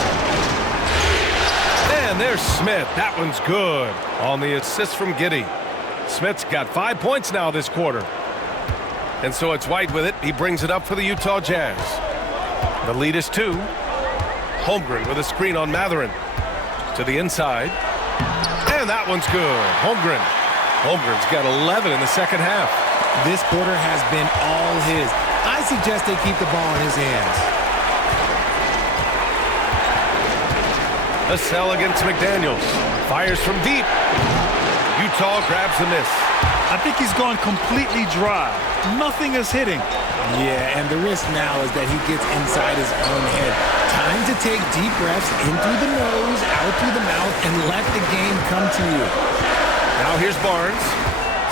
And there's Smith. That one's good. On the assist from Giddey. Smith's got 5 points now this quarter. And so it's White with it. He brings it up for the Utah Jazz. The lead is 2. Holmgren with a screen on Matherin. To the inside. And that one's good. Holmgren's got 11 in the second half. This quarter has been all his. I suggest they keep the ball in his hands. Vassell against McDaniels. Fires from deep. Utah grabs the miss. I think he's gone completely dry. Nothing is hitting. Yeah, and the risk now is that he gets inside his own head. Time to take deep breaths in through the nose, out through the mouth, and let the game come to you. Now here's Barnes.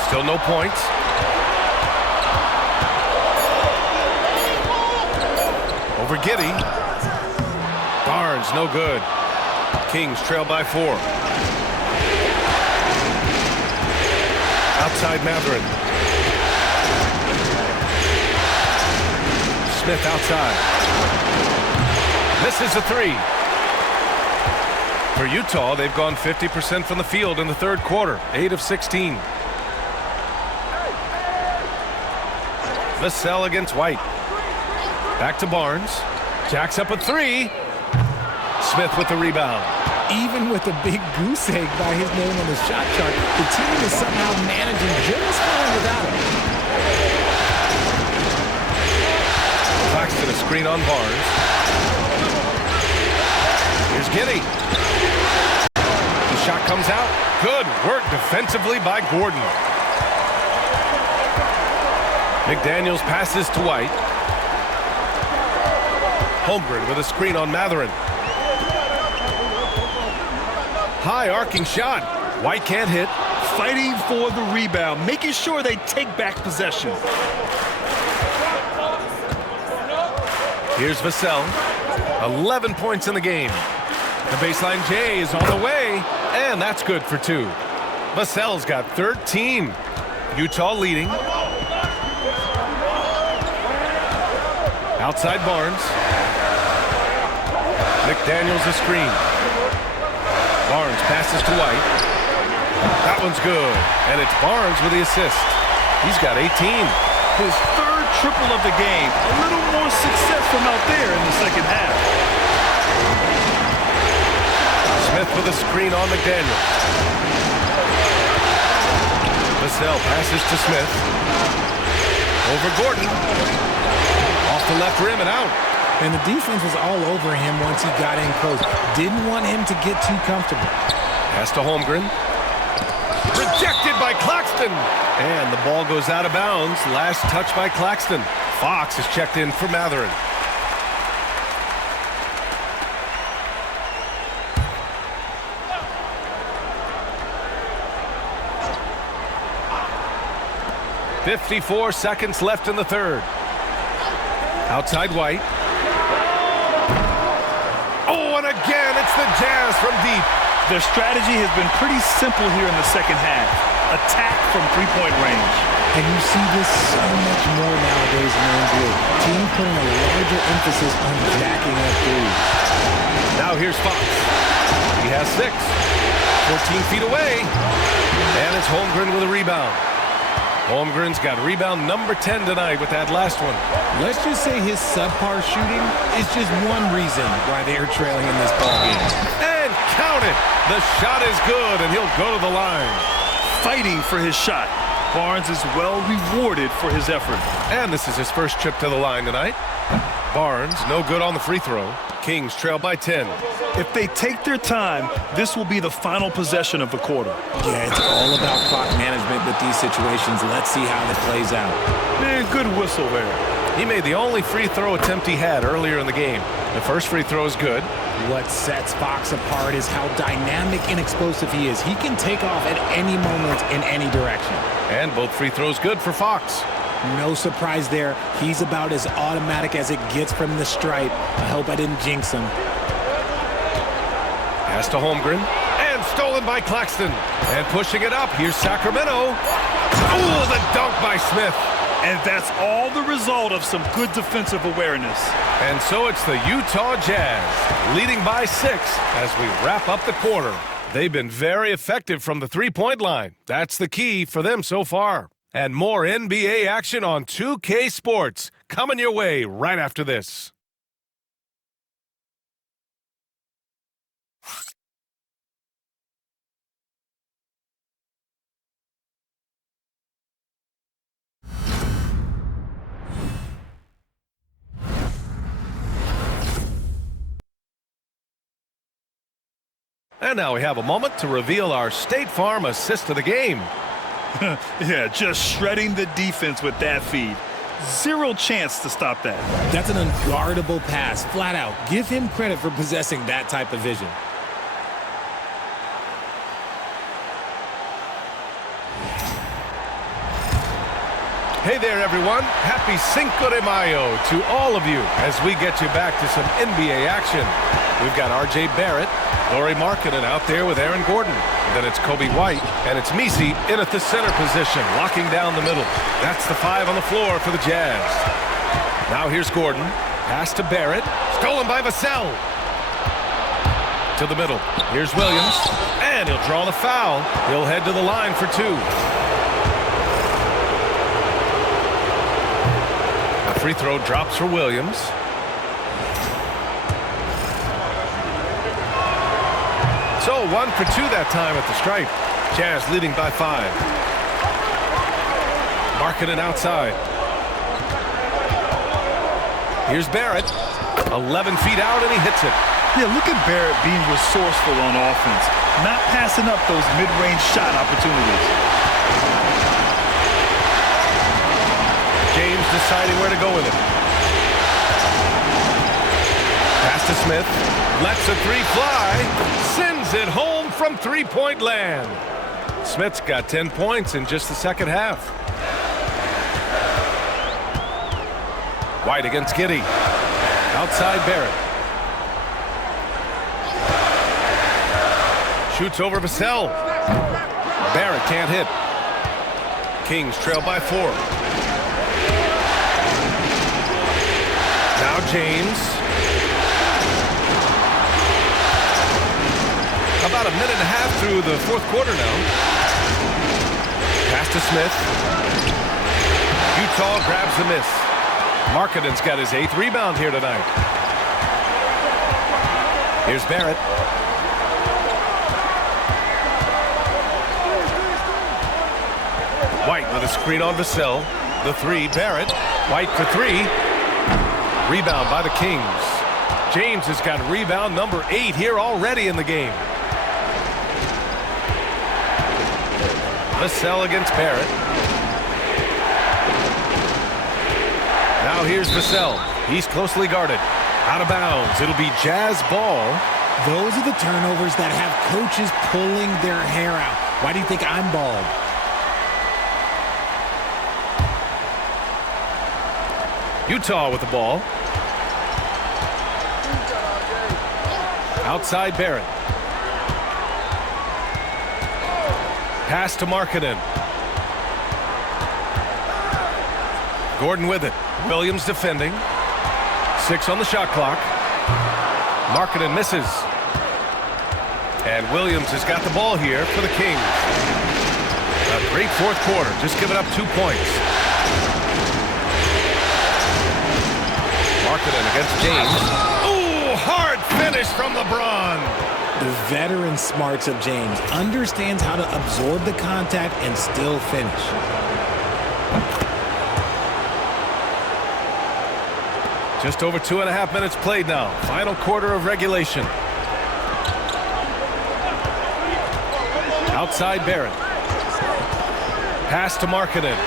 Still no points. Over Giddey. Barnes, no good. Kings trail by 4. Outside Matherin. Smith outside. Misses a 3. For Utah, they've gone 50% from the field in the third quarter. 8 of 16. Vassell against White. Back to Barnes. Jacks up a 3. Smith with the rebound. Even with a big goose egg by his name on the shot chart, the team is somehow managing just fine without him. Claxton a screen on Barnes. Here's Giddey. The shot comes out. Good work defensively by Gordon. McDaniels passes to White. Holmgren with a screen on Matherin. High arcing shot. White can't hit. Fighting for the rebound, making sure they take back possession. Here's Vassell. 11 points in the game. The baseline J is on the way, and that's good for 2. Vassell's got 13. Utah leading. Outside Barnes. McDaniels a screen. Barnes passes to White. That one's good. And it's Barnes with the assist. He's got 18. His third triple of the game. A little more success from out there in the second half. Smith with a screen on McDaniels. Vassell passes to Smith. Over Gordon. Off the left rim and out. And the defense was all over him once he got in close. Didn't want him to get too comfortable. Pass to Holmgren. Rejected by Claxton. And the ball goes out of bounds. Last touch by Claxton. Fox is checked in for Matherin. .54 seconds left in the third. Outside White. Oh, and again, it's the Jazz from deep. Their strategy has been pretty simple here in the second half. Attack from three-point range. And you see this so much more nowadays in the NBA. Team putting a larger emphasis on jacking up threes. Now here's Fox. He has 6. 14 feet away. And it's Holmgren with a rebound. Holmgren's got rebound number 10 tonight with that last one. Let's just say his subpar shooting is just one reason why they're trailing in this ballgame. And count it. The shot is good, and he'll go to the line. Fighting for his shot. Barnes is well rewarded for his effort. And this is his first trip to the line tonight. Barnes, no good on the free throw. Kings trail by 10. If they take their time, this will be the final possession of the quarter. Yeah, it's all about clock management with these situations. Let's see how it plays out. Man, good whistle there. He made the only free throw attempt he had earlier in the game. The first free throw is good. What sets Fox apart is how dynamic and explosive he is. He can take off at any moment in any direction. And both free throws good for Fox. No surprise there. He's about as automatic as it gets from the stripe. I hope I didn't jinx him. Pass to Holmgren. And stolen by Claxton. And pushing it up. Here's Sacramento. Ooh, the dunk by Smith. And that's all the result of some good defensive awareness. And so it's the Utah Jazz leading by 6 as we wrap up the quarter. They've been very effective from the three-point line. That's the key for them so far. And more NBA action on 2K Sports coming your way right after this. And now we have a moment to reveal our State Farm assist of the game. Yeah, just shredding the defense with that feed. Zero chance to stop that. That's an unguardable pass, flat out. Give him credit for possessing that type of vision. Hey there, everyone. Happy Cinco de Mayo to all of you as we get you back to some NBA action. We've got R.J. Barrett, Lauri Markkanen out there with Aaron Gordon. Then it's Kobe White, and it's Misi in at the center position, locking down the middle. That's the 5 on the floor for the Jazz. Now here's Gordon. Pass to Barrett. Stolen by Vassell. To the middle. Here's Williams. And he'll draw the foul. He'll head to the line for 2. The free throw drops for Williams. So 1 for 2 that time at the stripe. Jazz leading by 5. Markkanen outside. Here's Barrett. 11 feet out and he hits it. Yeah, look at Barrett being resourceful on offense. Not passing up those mid-range shot opportunities. James deciding where to go with it. Pass to Smith. Lets a 3 fly. Sends it home from three-point land. Smith's got 10 points in just the second half. White against Giddey. Outside Barrett. Shoots over Vassell. Barrett can't hit. Kings trail by 4. Now James. a minute and a half through the fourth quarter now. Pass to Smith. Utah grabs the miss. Markkanen's got his 8th rebound here tonight. Here's Barrett. White with a screen on Vassell. The 3, Barrett. White for 3. Rebound by the Kings. James has got rebound number 8 here already in the game. Vassell against Barrett. Now here's Vassell. He's closely guarded. Out of bounds. It'll be Jazz ball. Those are the turnovers that have coaches pulling their hair out. Why do you think I'm bald? Utah with the ball. Outside Barrett. Pass to Markkanen. Gordon with it. Williams defending. 6 on the shot clock. Markkanen misses. And Williams has got the ball here for the Kings. A great fourth quarter. Just giving up 2 points. Markkanen against James. Ooh, hard finish from LeBron. The veteran smarts of James understands how to absorb the contact and still finish. Just over 2.5 minutes played now. Final quarter of regulation. Outside Barrett. Pass to Markkanen.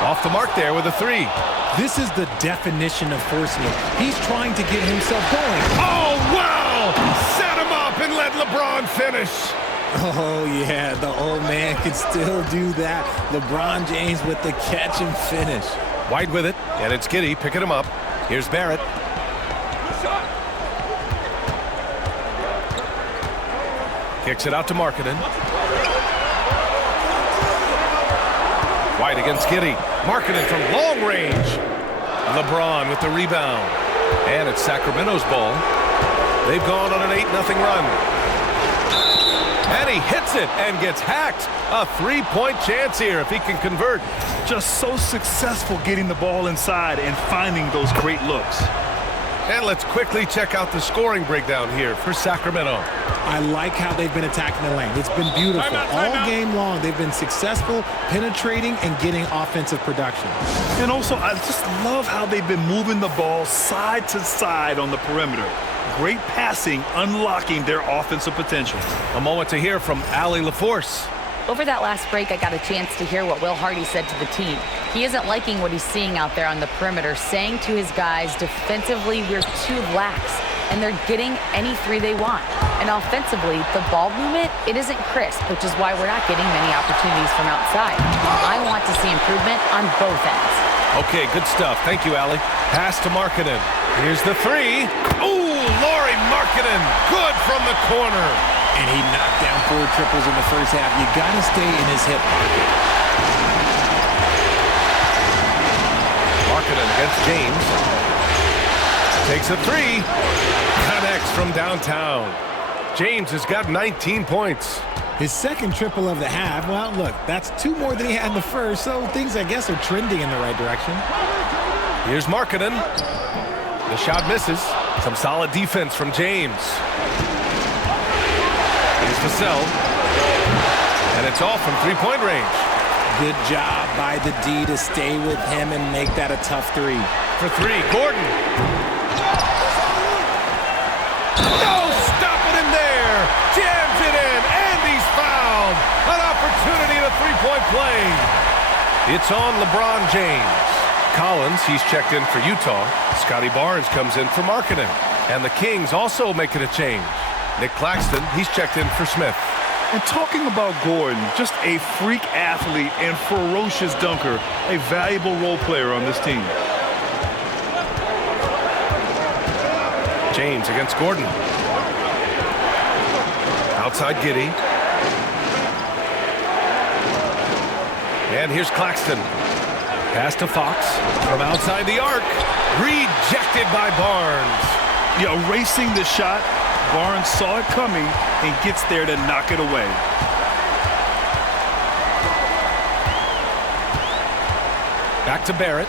Off the mark there with a 3. This is the definition of forcing it. He's trying to get himself going. Oh, wow! Set him up and let LeBron finish. Oh, yeah, the old man can still do that. LeBron James with the catch and finish. White with it, and it's Giddey picking him up. Here's Barrett. Kicks it out to Markkanen. White against Giddey. Markkanen from long range. LeBron with the rebound. And it's Sacramento's ball. They've gone on an 8-0 run. And he hits it and gets hacked. A 3-point chance here if he can convert. Just so successful getting the ball inside and finding those great looks. And let's quickly check out the scoring breakdown here for Sacramento. I like how they've been attacking the lane. It's been beautiful. All game long, they've been successful penetrating and getting offensive production. And also, I just love how they've been moving the ball side to side on the perimeter. Great passing, unlocking their offensive potential. A moment to hear from Allie LaForce. Over that last break, I got a chance to hear what Will Hardy said to the team. He isn't liking what he's seeing out there on the perimeter, saying to his guys, defensively, we're too lax, and they're getting any 3 they want. And offensively, the ball movement, it isn't crisp, which is why we're not getting many opportunities from outside. I want to see improvement on both ends. Okay, good stuff. Thank you, Allie. Pass to Markkanen. Here's the 3. Ooh, Lauri Markkanen. Good from the corner. And he knocked down 4 triples in the first half. You got to stay in his hip pocket. Markkanen against James. Takes a 3. Connects from downtown. James has got 19 points. His second triple of the half. Well, look, that's 2 more than he had in the first, so things, I guess, are trending in the right direction. Here's Markkanen. The shot misses. Some solid defense from James. Here's Vassell. And it's off from 3-point range. Good job by the D to stay with him and make that a tough 3. For 3, Gordon. No, stop it in there. Jams it in, and he's fouled. An opportunity at a 3-point play. It's on LeBron James. Collins, he's checked in for Utah. Scotty Barnes comes in for Markkanen. And the Kings also making a change. Nick Claxton, he's checked in for Smith. And talking about Gordon, just a freak athlete and ferocious dunker, a valuable role player on this team. James against Gordon. Outside Giddey. And here's Claxton. Pass to Fox from outside the arc. Rejected by Barnes. Yeah, erasing the shot, Barnes saw it coming and gets there to knock it away. Back to Barrett.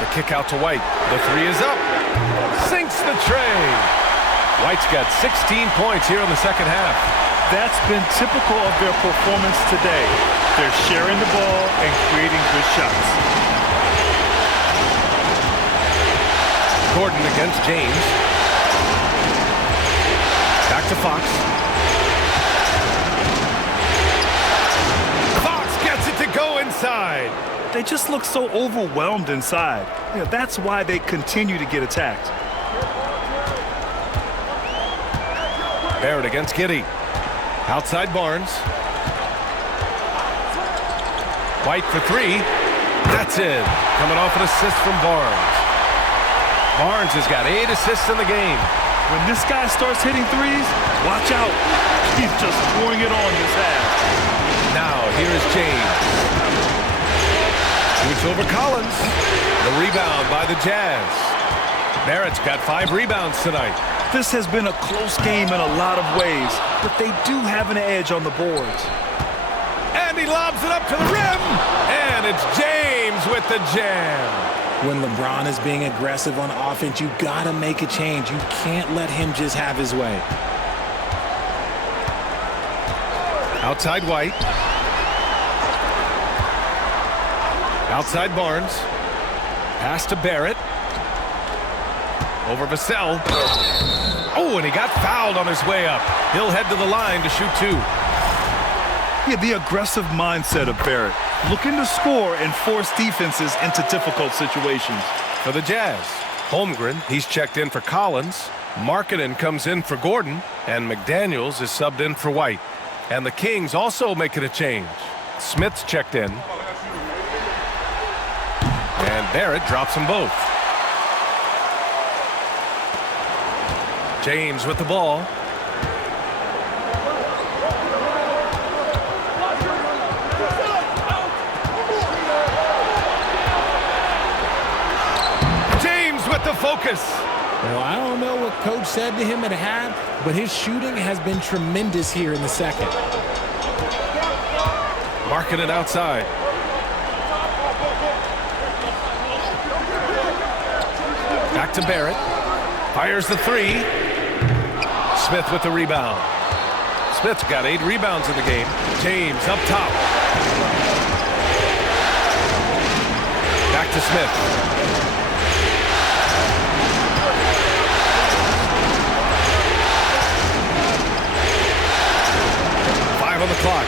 The kick out to White. The three is up. Sinks the tray. White's got 16 points here in the second half. That's been typical of their performance today. They're sharing the ball and creating good shots. Gordon against James. Back to Fox. Fox gets it to go inside. They just look so overwhelmed inside. That's why they continue to get attacked. Barrett against Giddey. Outside Barnes. White for three. That's in. Coming off an assist from Barnes. Barnes has got 8 assists in the game. When this guy starts hitting threes, watch out. He's just pouring it on this half. Now, here is James. Shoots over Collins. The rebound by the Jazz. Barrett's got 5 rebounds tonight. This has been a close game in a lot of ways, but they do have an edge on the boards. And he lobs it up to the rim. And it's James with the jam. When LeBron is being aggressive on offense, you got to make a change. You can't let him just have his way. Outside White. Outside Barnes. Pass to Barrett. Over Vassell. Oh, and he got fouled on his way up. He'll head to the line to shoot 2. Yeah, the aggressive mindset of Barrett. Looking to score and force defenses into difficult situations. For the Jazz, Holmgren, he's checked in for Collins. Markkanen comes in for Gordon. And McDaniels is subbed in for White. And the Kings also making a change. Smith's checked in. And Barrett drops them both. James with the ball. James with the focus. Well, I don't know what Coach said to him at half, but his shooting has been tremendous here in the second. Marking it outside. Back to Barrett. Fires the three. Smith with the rebound. Smith's got 8 rebounds in the game. James up top. Back to Smith. On the clock.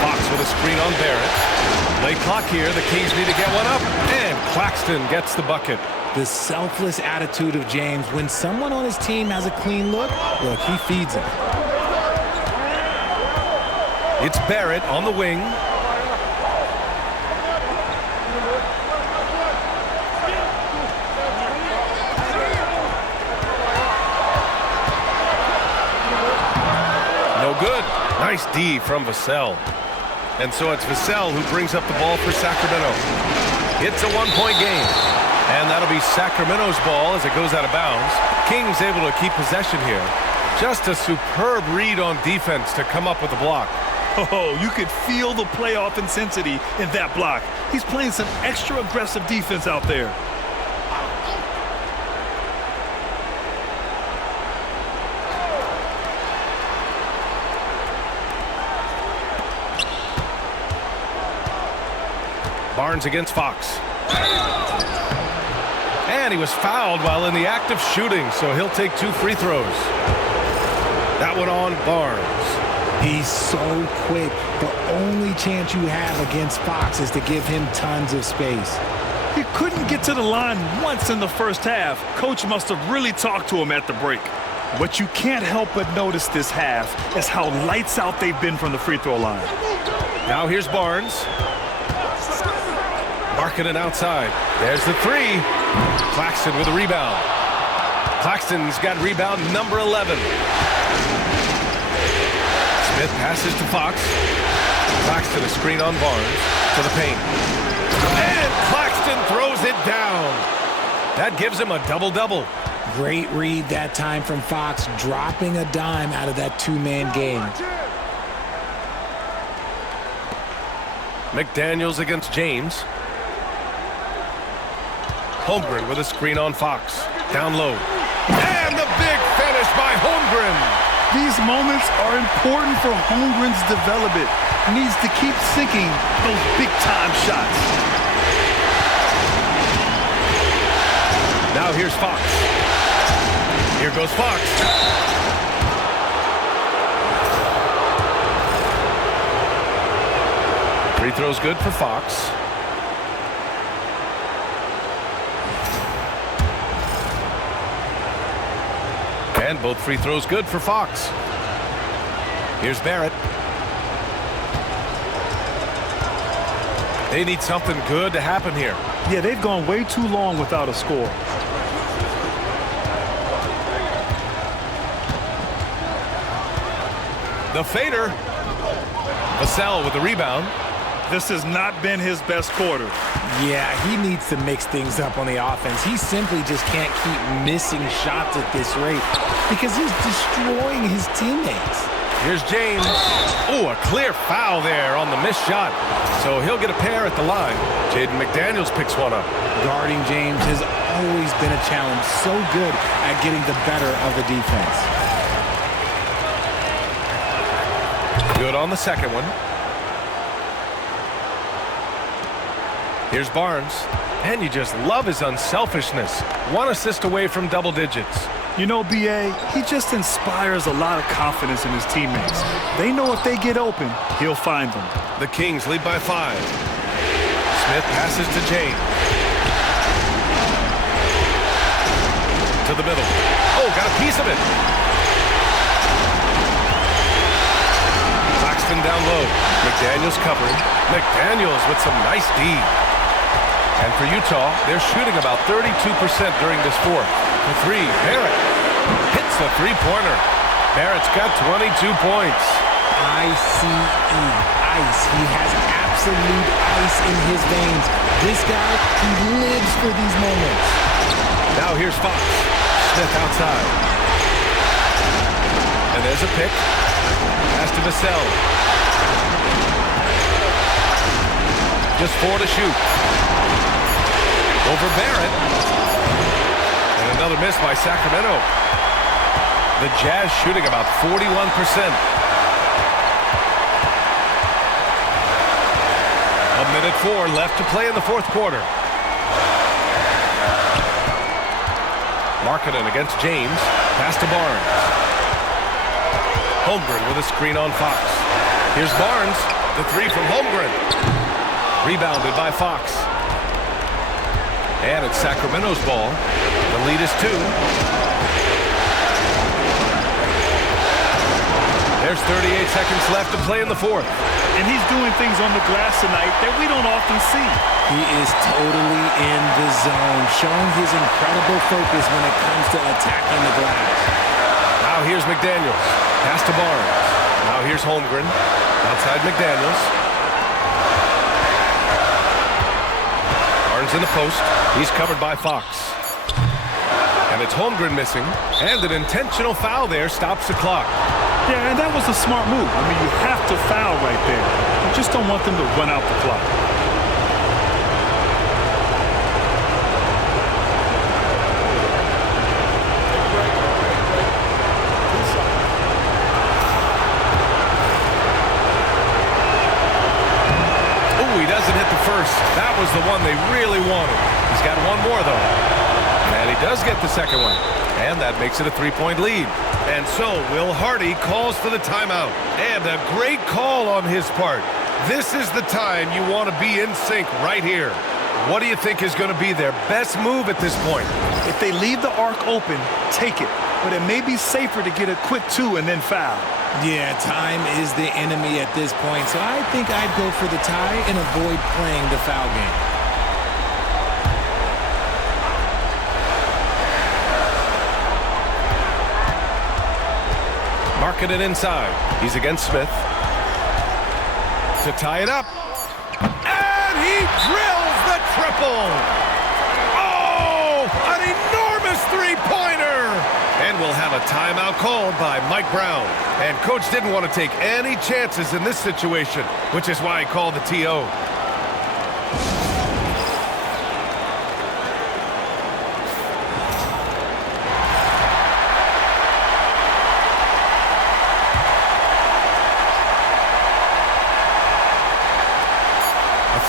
Fox with a screen on Barrett. Late clock here. The Kings need to get one up. And Claxton gets the bucket. The selfless attitude of James. When someone on his team has a clean look, he feeds him. It's Barrett on the wing. No good. Nice D from Vassell. And so it's Vassell who brings up the ball for Sacramento. It's a 1-point game. And that'll be Sacramento's ball as it goes out of bounds. Kings able to keep possession here. Just a superb read on defense to come up with the block. Oh, you could feel the playoff intensity in that block. He's playing some extra aggressive defense out there. Barnes against Fox. And he was fouled while in the act of shooting, so he'll take 2 free throws. That one on Barnes. He's so quick. The only chance you have against Fox is to give him tons of space. He couldn't get to the line once in the first half. Coach must have really talked to him at the break. What you can't help but notice this half is how lights out they've been from the free throw line. Now here's Barnes. Marking it outside. There's the three. Claxton with a rebound. Claxton's got rebound number 11. Smith passes to Fox. Claxton a screen on Barnes to the paint. And Claxton throws it down. That gives him a double-double. Great read that time from Fox, dropping a dime out of that two-man game. McDaniels against James. Holmgren with a screen on Fox. Down low. And the big finish by Holmgren. These moments are important for Holmgren's development. He needs to keep sinking those big-time shots. Now here's Fox. Here goes Fox. Free throw's good for Fox. And both free throws good for Fox. Here's Barrett. They need something good to happen here. Yeah, they've gone way too long without a score. The fader. Vassell with the rebound. This has not been his best quarter. Yeah, he needs to mix things up on the offense. He simply just can't keep missing shots at this rate because he's destroying his teammates. Here's James. Oh, a clear foul there on the missed shot. So he'll get a pair at the line. Jaden McDaniels picks one up. Guarding James has always been a challenge. So good at getting the better of the defense. Good on the second one. Here's Barnes. And you just love his unselfishness. One assist away from double digits. You know, B.A., he just inspires a lot of confidence in his teammates. They know if they get open, he'll find them. The Kings lead by 5. Smith passes to James. To the middle. Oh, got a piece of it. Claxton down low. McDaniels covering. McDaniels with some nice D. And for Utah, they're shooting about 32% during this fourth. For 3, Barrett hits the three-pointer. Barrett's got 22 points. I-C-E, ice. He has absolute ice in his veins. This guy, he lives for these moments. Now here's Fox. Smith outside. And there's a pick. Pass to Vassell. Just 4 to shoot. Over Barrett. And another miss by Sacramento. The Jazz shooting about 41%. A minute 4 left to play in the fourth quarter. Markkanen against James. Pass to Barnes. Holmgren with a screen on Fox. Here's Barnes. The 3 from Holmgren. Rebounded by Fox. And it's Sacramento's ball. The lead is 2. There's 38 seconds left to play in the fourth. And he's doing things on the glass tonight that we don't often see. He is totally in the zone, showing his incredible focus when it comes to attacking the glass. Now here's McDaniels. Pass to Barnes. Now here's Holmgren. Outside McDaniels. Barnes in the post. He's covered by Fox. And it's Holmgren missing. And an intentional foul there stops the clock. Yeah, and that was a smart move. I mean, you have to foul right there. You just don't want them to run out the clock. Oh, he doesn't hit the first. That was the one they really wanted. He's got one more, though. And he does get the second one. And that makes it a 3-point lead. And so Will Hardy calls for the timeout. And a great call on his part. This is the time you want to be in sync right here. What do you think is going to be their best move at this point? If they leave the arc open, take it. But it may be safer to get a quick 2 and then foul. Yeah, time is the enemy at this point, so I think I'd go for the tie and avoid playing the foul game. Markkanen inside. He's against Smith. To tie it up. And he drills the triple. Oh, an enormous three-pointer! And we'll have a timeout called by Mike Brown. And Coach didn't want to take any chances in this situation, which is why he called the TO.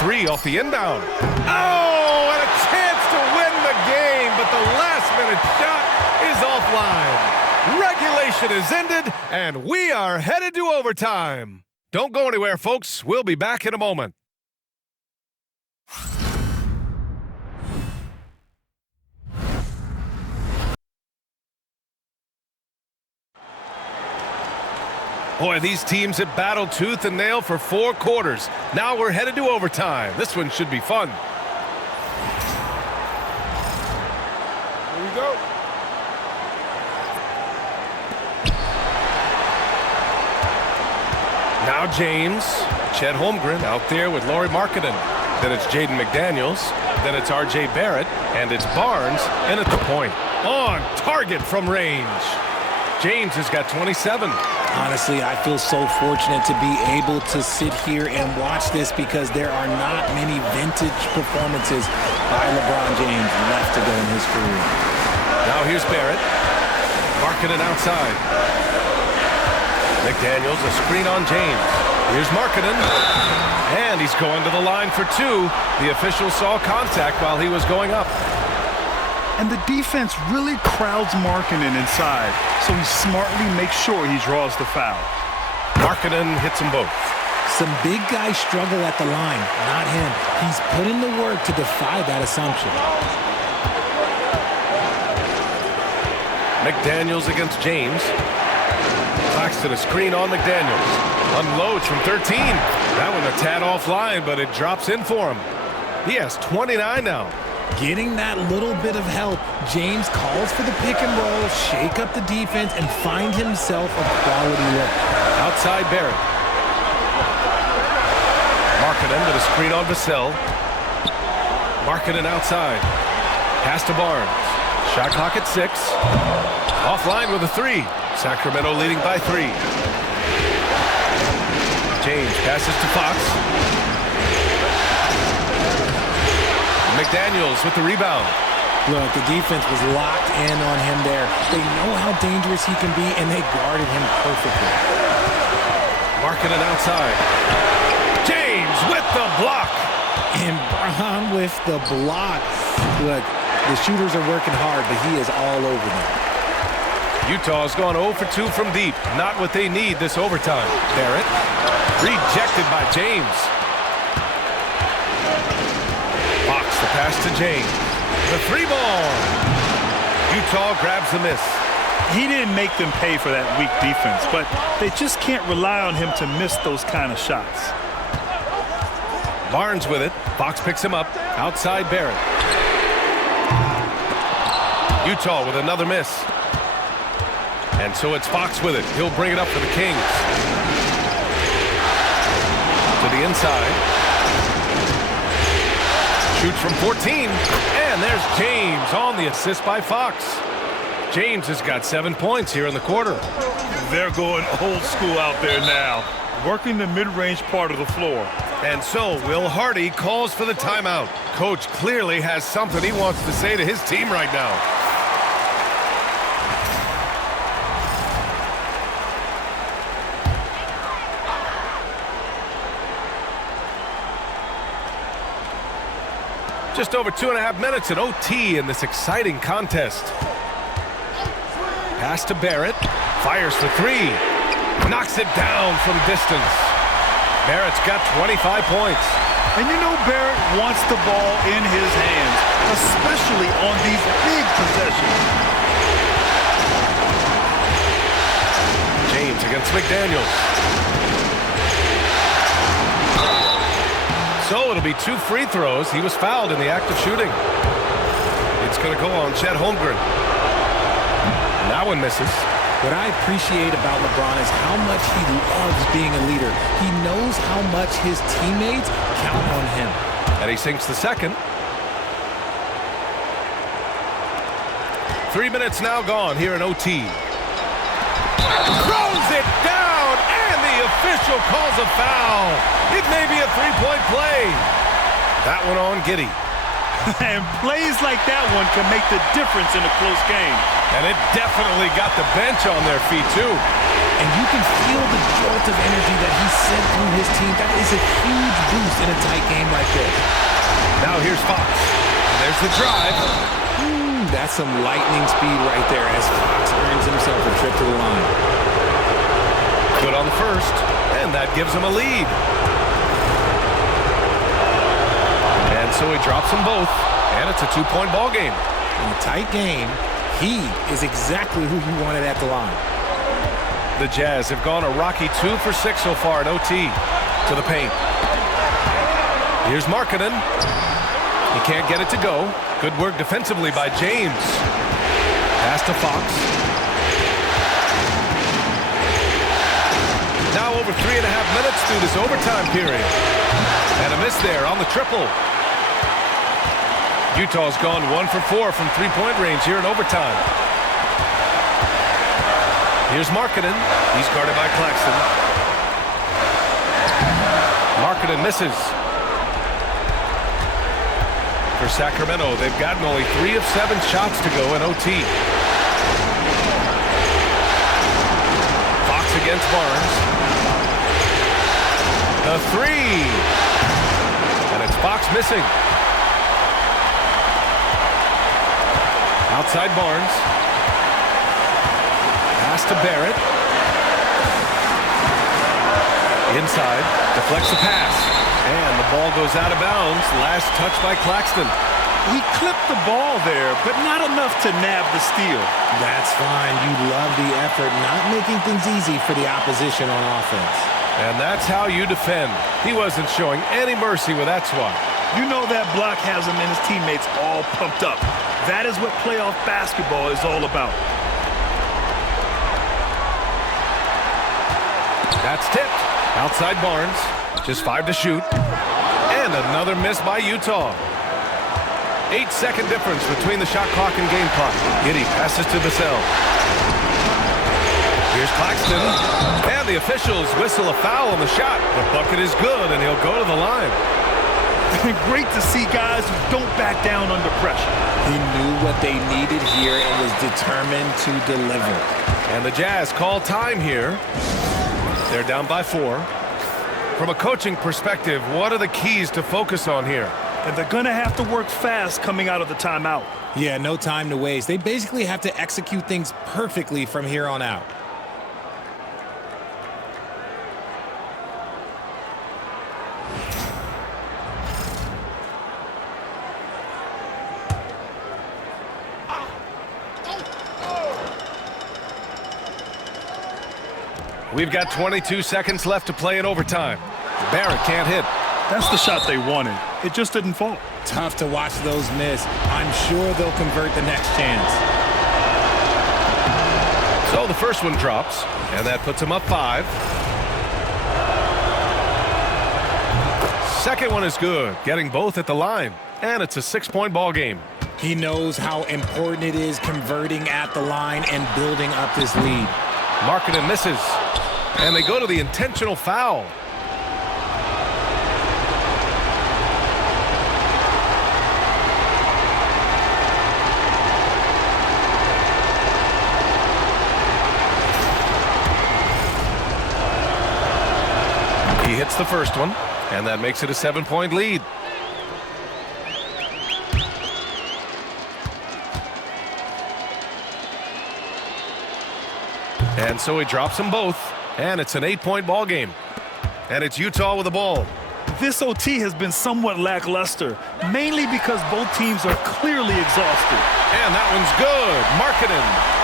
Three off the inbound. Oh, and a chance to win the game, but the last-minute shot is offline. Regulation is ended, and we are headed to overtime. Don't go anywhere, folks. We'll be back in a moment. Boy, these teams have battled tooth and nail for 4 quarters. Now we're headed to overtime. This one should be fun. Here we go. Now James, Chet Holmgren out there with Lauri Markkanen. Then it's Jaden McDaniels. Then it's R.J. Barrett. And it's Barnes in at the point. On target from range. James has got 27. Honestly, I feel so fortunate to be able to sit here and watch this because there are not many vintage performances by LeBron James left to go in his career. Now here's Barrett. Markkanen outside. McDaniels, a screen on James. Here's Markkanen. And he's going to the line for 2. The official saw contact while he was going up. And the defense really crowds Markkanen inside, so he smartly makes sure he draws the foul. Markkanen hits them both. Some big guys struggle at the line, not him. He's put in the work to defy that assumption. McDaniels against James. Claxton a screen on McDaniels. Unloads from 13. That one a tad offline, but it drops in for him. He has 29 now. Getting that little bit of help, James calls for the pick and roll, shake up the defense, and find himself a quality look. Outside Barrett. Markkanen with a screen on Vassell. Markkanen outside. Pass to Barnes. Shot clock at 6. Offline with a 3. Sacramento leading by 3. James passes to Fox. McDaniels with the rebound. Look, the defense was locked in on him there. They know how dangerous he can be, and they guarded him perfectly. Markkanen outside. James with the block. And Brown with the block. Look, the shooters are working hard, but he is all over them. Utah's gone 0 for 2 from deep. Not what they need this overtime. Barrett rejected by James. Fox the pass to James. The 3-ball. Utah grabs the miss. He didn't make them pay for that weak defense, but they just can't rely on him to miss those kind of shots. Barnes with it. Fox picks him up. Outside Barrett. Utah with another miss. And so it's Fox with it. He'll bring it up for the Kings. To the inside. Shoots from 14. And there's James on the assist by Fox. James has got 7 points here in the quarter. They're going old school out there now, working the mid-range part of the floor. And so Will Hardy calls for the timeout. Coach clearly has something he wants to say to his team right now. Just over 2.5 minutes in OT in this exciting contest. Pass to Barrett. Fires for 3. Knocks it down from distance. Barrett's got 25 points. And you know Barrett wants the ball in his hands, especially on these big possessions. James against McDaniels. So it'll be 2 free throws. He was fouled in the act of shooting. It's going to go on Chet Holmgren. That one misses. What I appreciate about LeBron is how much he loves being a leader. He knows how much his teammates count on him. And he sinks the second. 3 minutes now gone here in OT. Throws it down, and the official calls a foul. It may be a three-point play. That one on Giddey. And plays like that one can make the difference in a close game. And it definitely got the bench on their feet, too. And you can feel the jolt of energy that he sent through his team. That is a huge boost in a tight game like this. Now here's Fox. And there's the drive. That's some lightning speed right there as Fox earns himself a trip to the line. Good on the first, and that gives him a lead. And so he drops them both, and it's a two-point ball game. In a tight game, he is exactly who you wanted at the line. The Jazz have gone a rocky 2 for 6 so far at OT. To the paint. Here's Markkanen. He can't get it to go. Good work defensively by James. Pass to Fox. Now over 3.5 minutes through this overtime period. And a miss there on the triple. Utah's gone 1 for 4 from three-point range here in overtime. Here's Markkanen. He's guarded by Claxton. Markkanen misses. For Sacramento, they've gotten only 3 of 7 shots to go in OT. Fox against Barnes. The 3. And it's Fox missing. Outside Barnes. Pass to Barrett. Inside. Deflects the pass. And the ball goes out of bounds. Last touch by Claxton. He clipped the ball there, but not enough to nab the steal. That's fine. You love the effort, not making things easy for the opposition on offense. And that's how you defend. He wasn't showing any mercy with that swat. You know that block has him and his teammates all pumped up. That is what playoff basketball is all about. That's tipped. Outside Barnes. Just 5 to shoot. And another miss by Utah. 8-second difference between the shot clock and game clock. Giddey passes to Vassell. Here's Claxton. And the officials whistle a foul on the shot. The bucket is good, and he'll go to the line. Great to see guys who don't back down under pressure. He knew what they needed here and was determined to deliver. And the Jazz call time here. They're down by 4. From a coaching perspective, what are the keys to focus on here? And they're going to have to work fast coming out of the timeout. Yeah, no time to waste. They basically have to execute things perfectly from here on out. We've got 22 seconds left to play in overtime. Barrett can't hit. That's the shot they wanted. It just didn't fall. Tough to watch those miss. I'm sure they'll convert the next chance. So the first one drops, and that puts him up 5. Second one is good, getting both at the line. And it's a 6-point ball game. He knows how important it is converting at the line and building up this lead. Markkanen misses. And they go to the intentional foul. He hits the first one, and that makes it a 7-point lead. And so he drops them both, and it's an 8-point ball game. And it's Utah with the ball. This OT has been somewhat lackluster, mainly because both teams are clearly exhausted. And that one's good. Markkanen.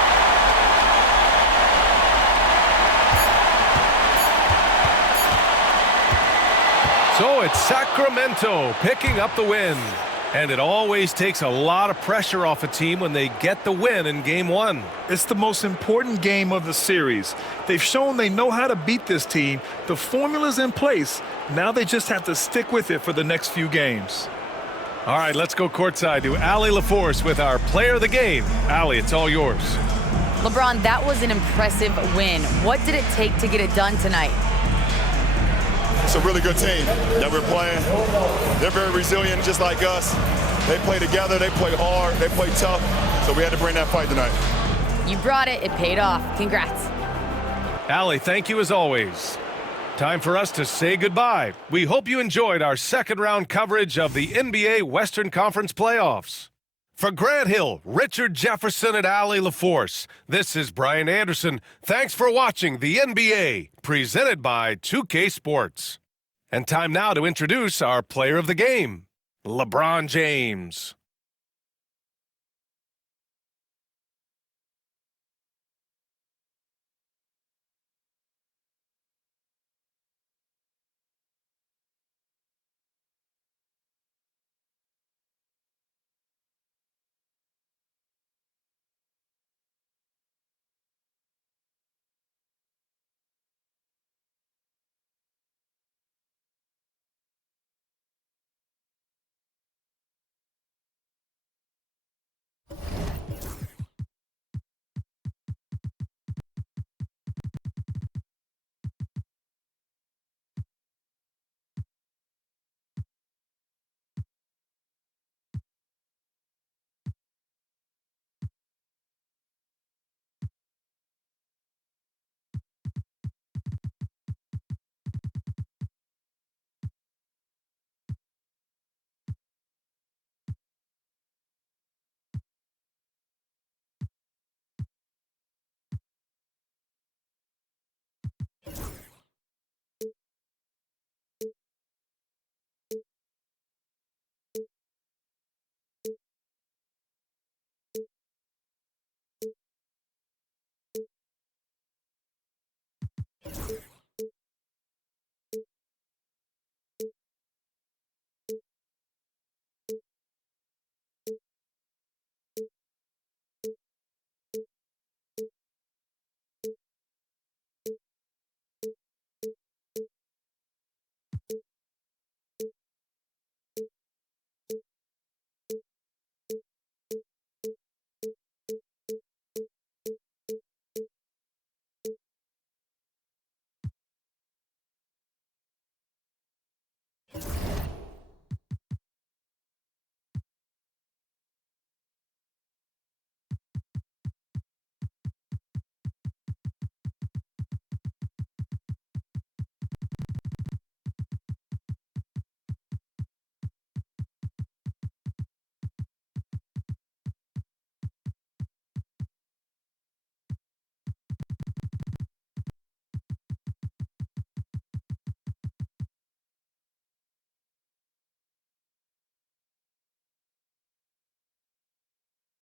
So it's Sacramento picking up the win. And it always takes a lot of pressure off a team when they get the win in Game 1. It's the most important game of the series. They've shown they know how to beat this team. The formula's in place. Now they just have to stick with it for the next few games. All right, let's go courtside to Allie LaForce with our player of the game. Allie, it's all yours. LeBron, that was an impressive win. What did it take to get it done tonight? It's a really good team that we're playing. They're very resilient, just like us. They play together, they play hard, they play tough, so we had to bring that fight tonight. You brought it. It paid off. Congrats. Allie, thank you as always. Time for us to say goodbye. We hope you enjoyed our second round coverage of the NBA Western Conference playoffs. For Grant Hill, Richard Jefferson, and Allie LaForce, this is Brian Anderson. Thanks for watching the NBA, presented by 2K Sports. And time now to introduce our player of the game, LeBron James.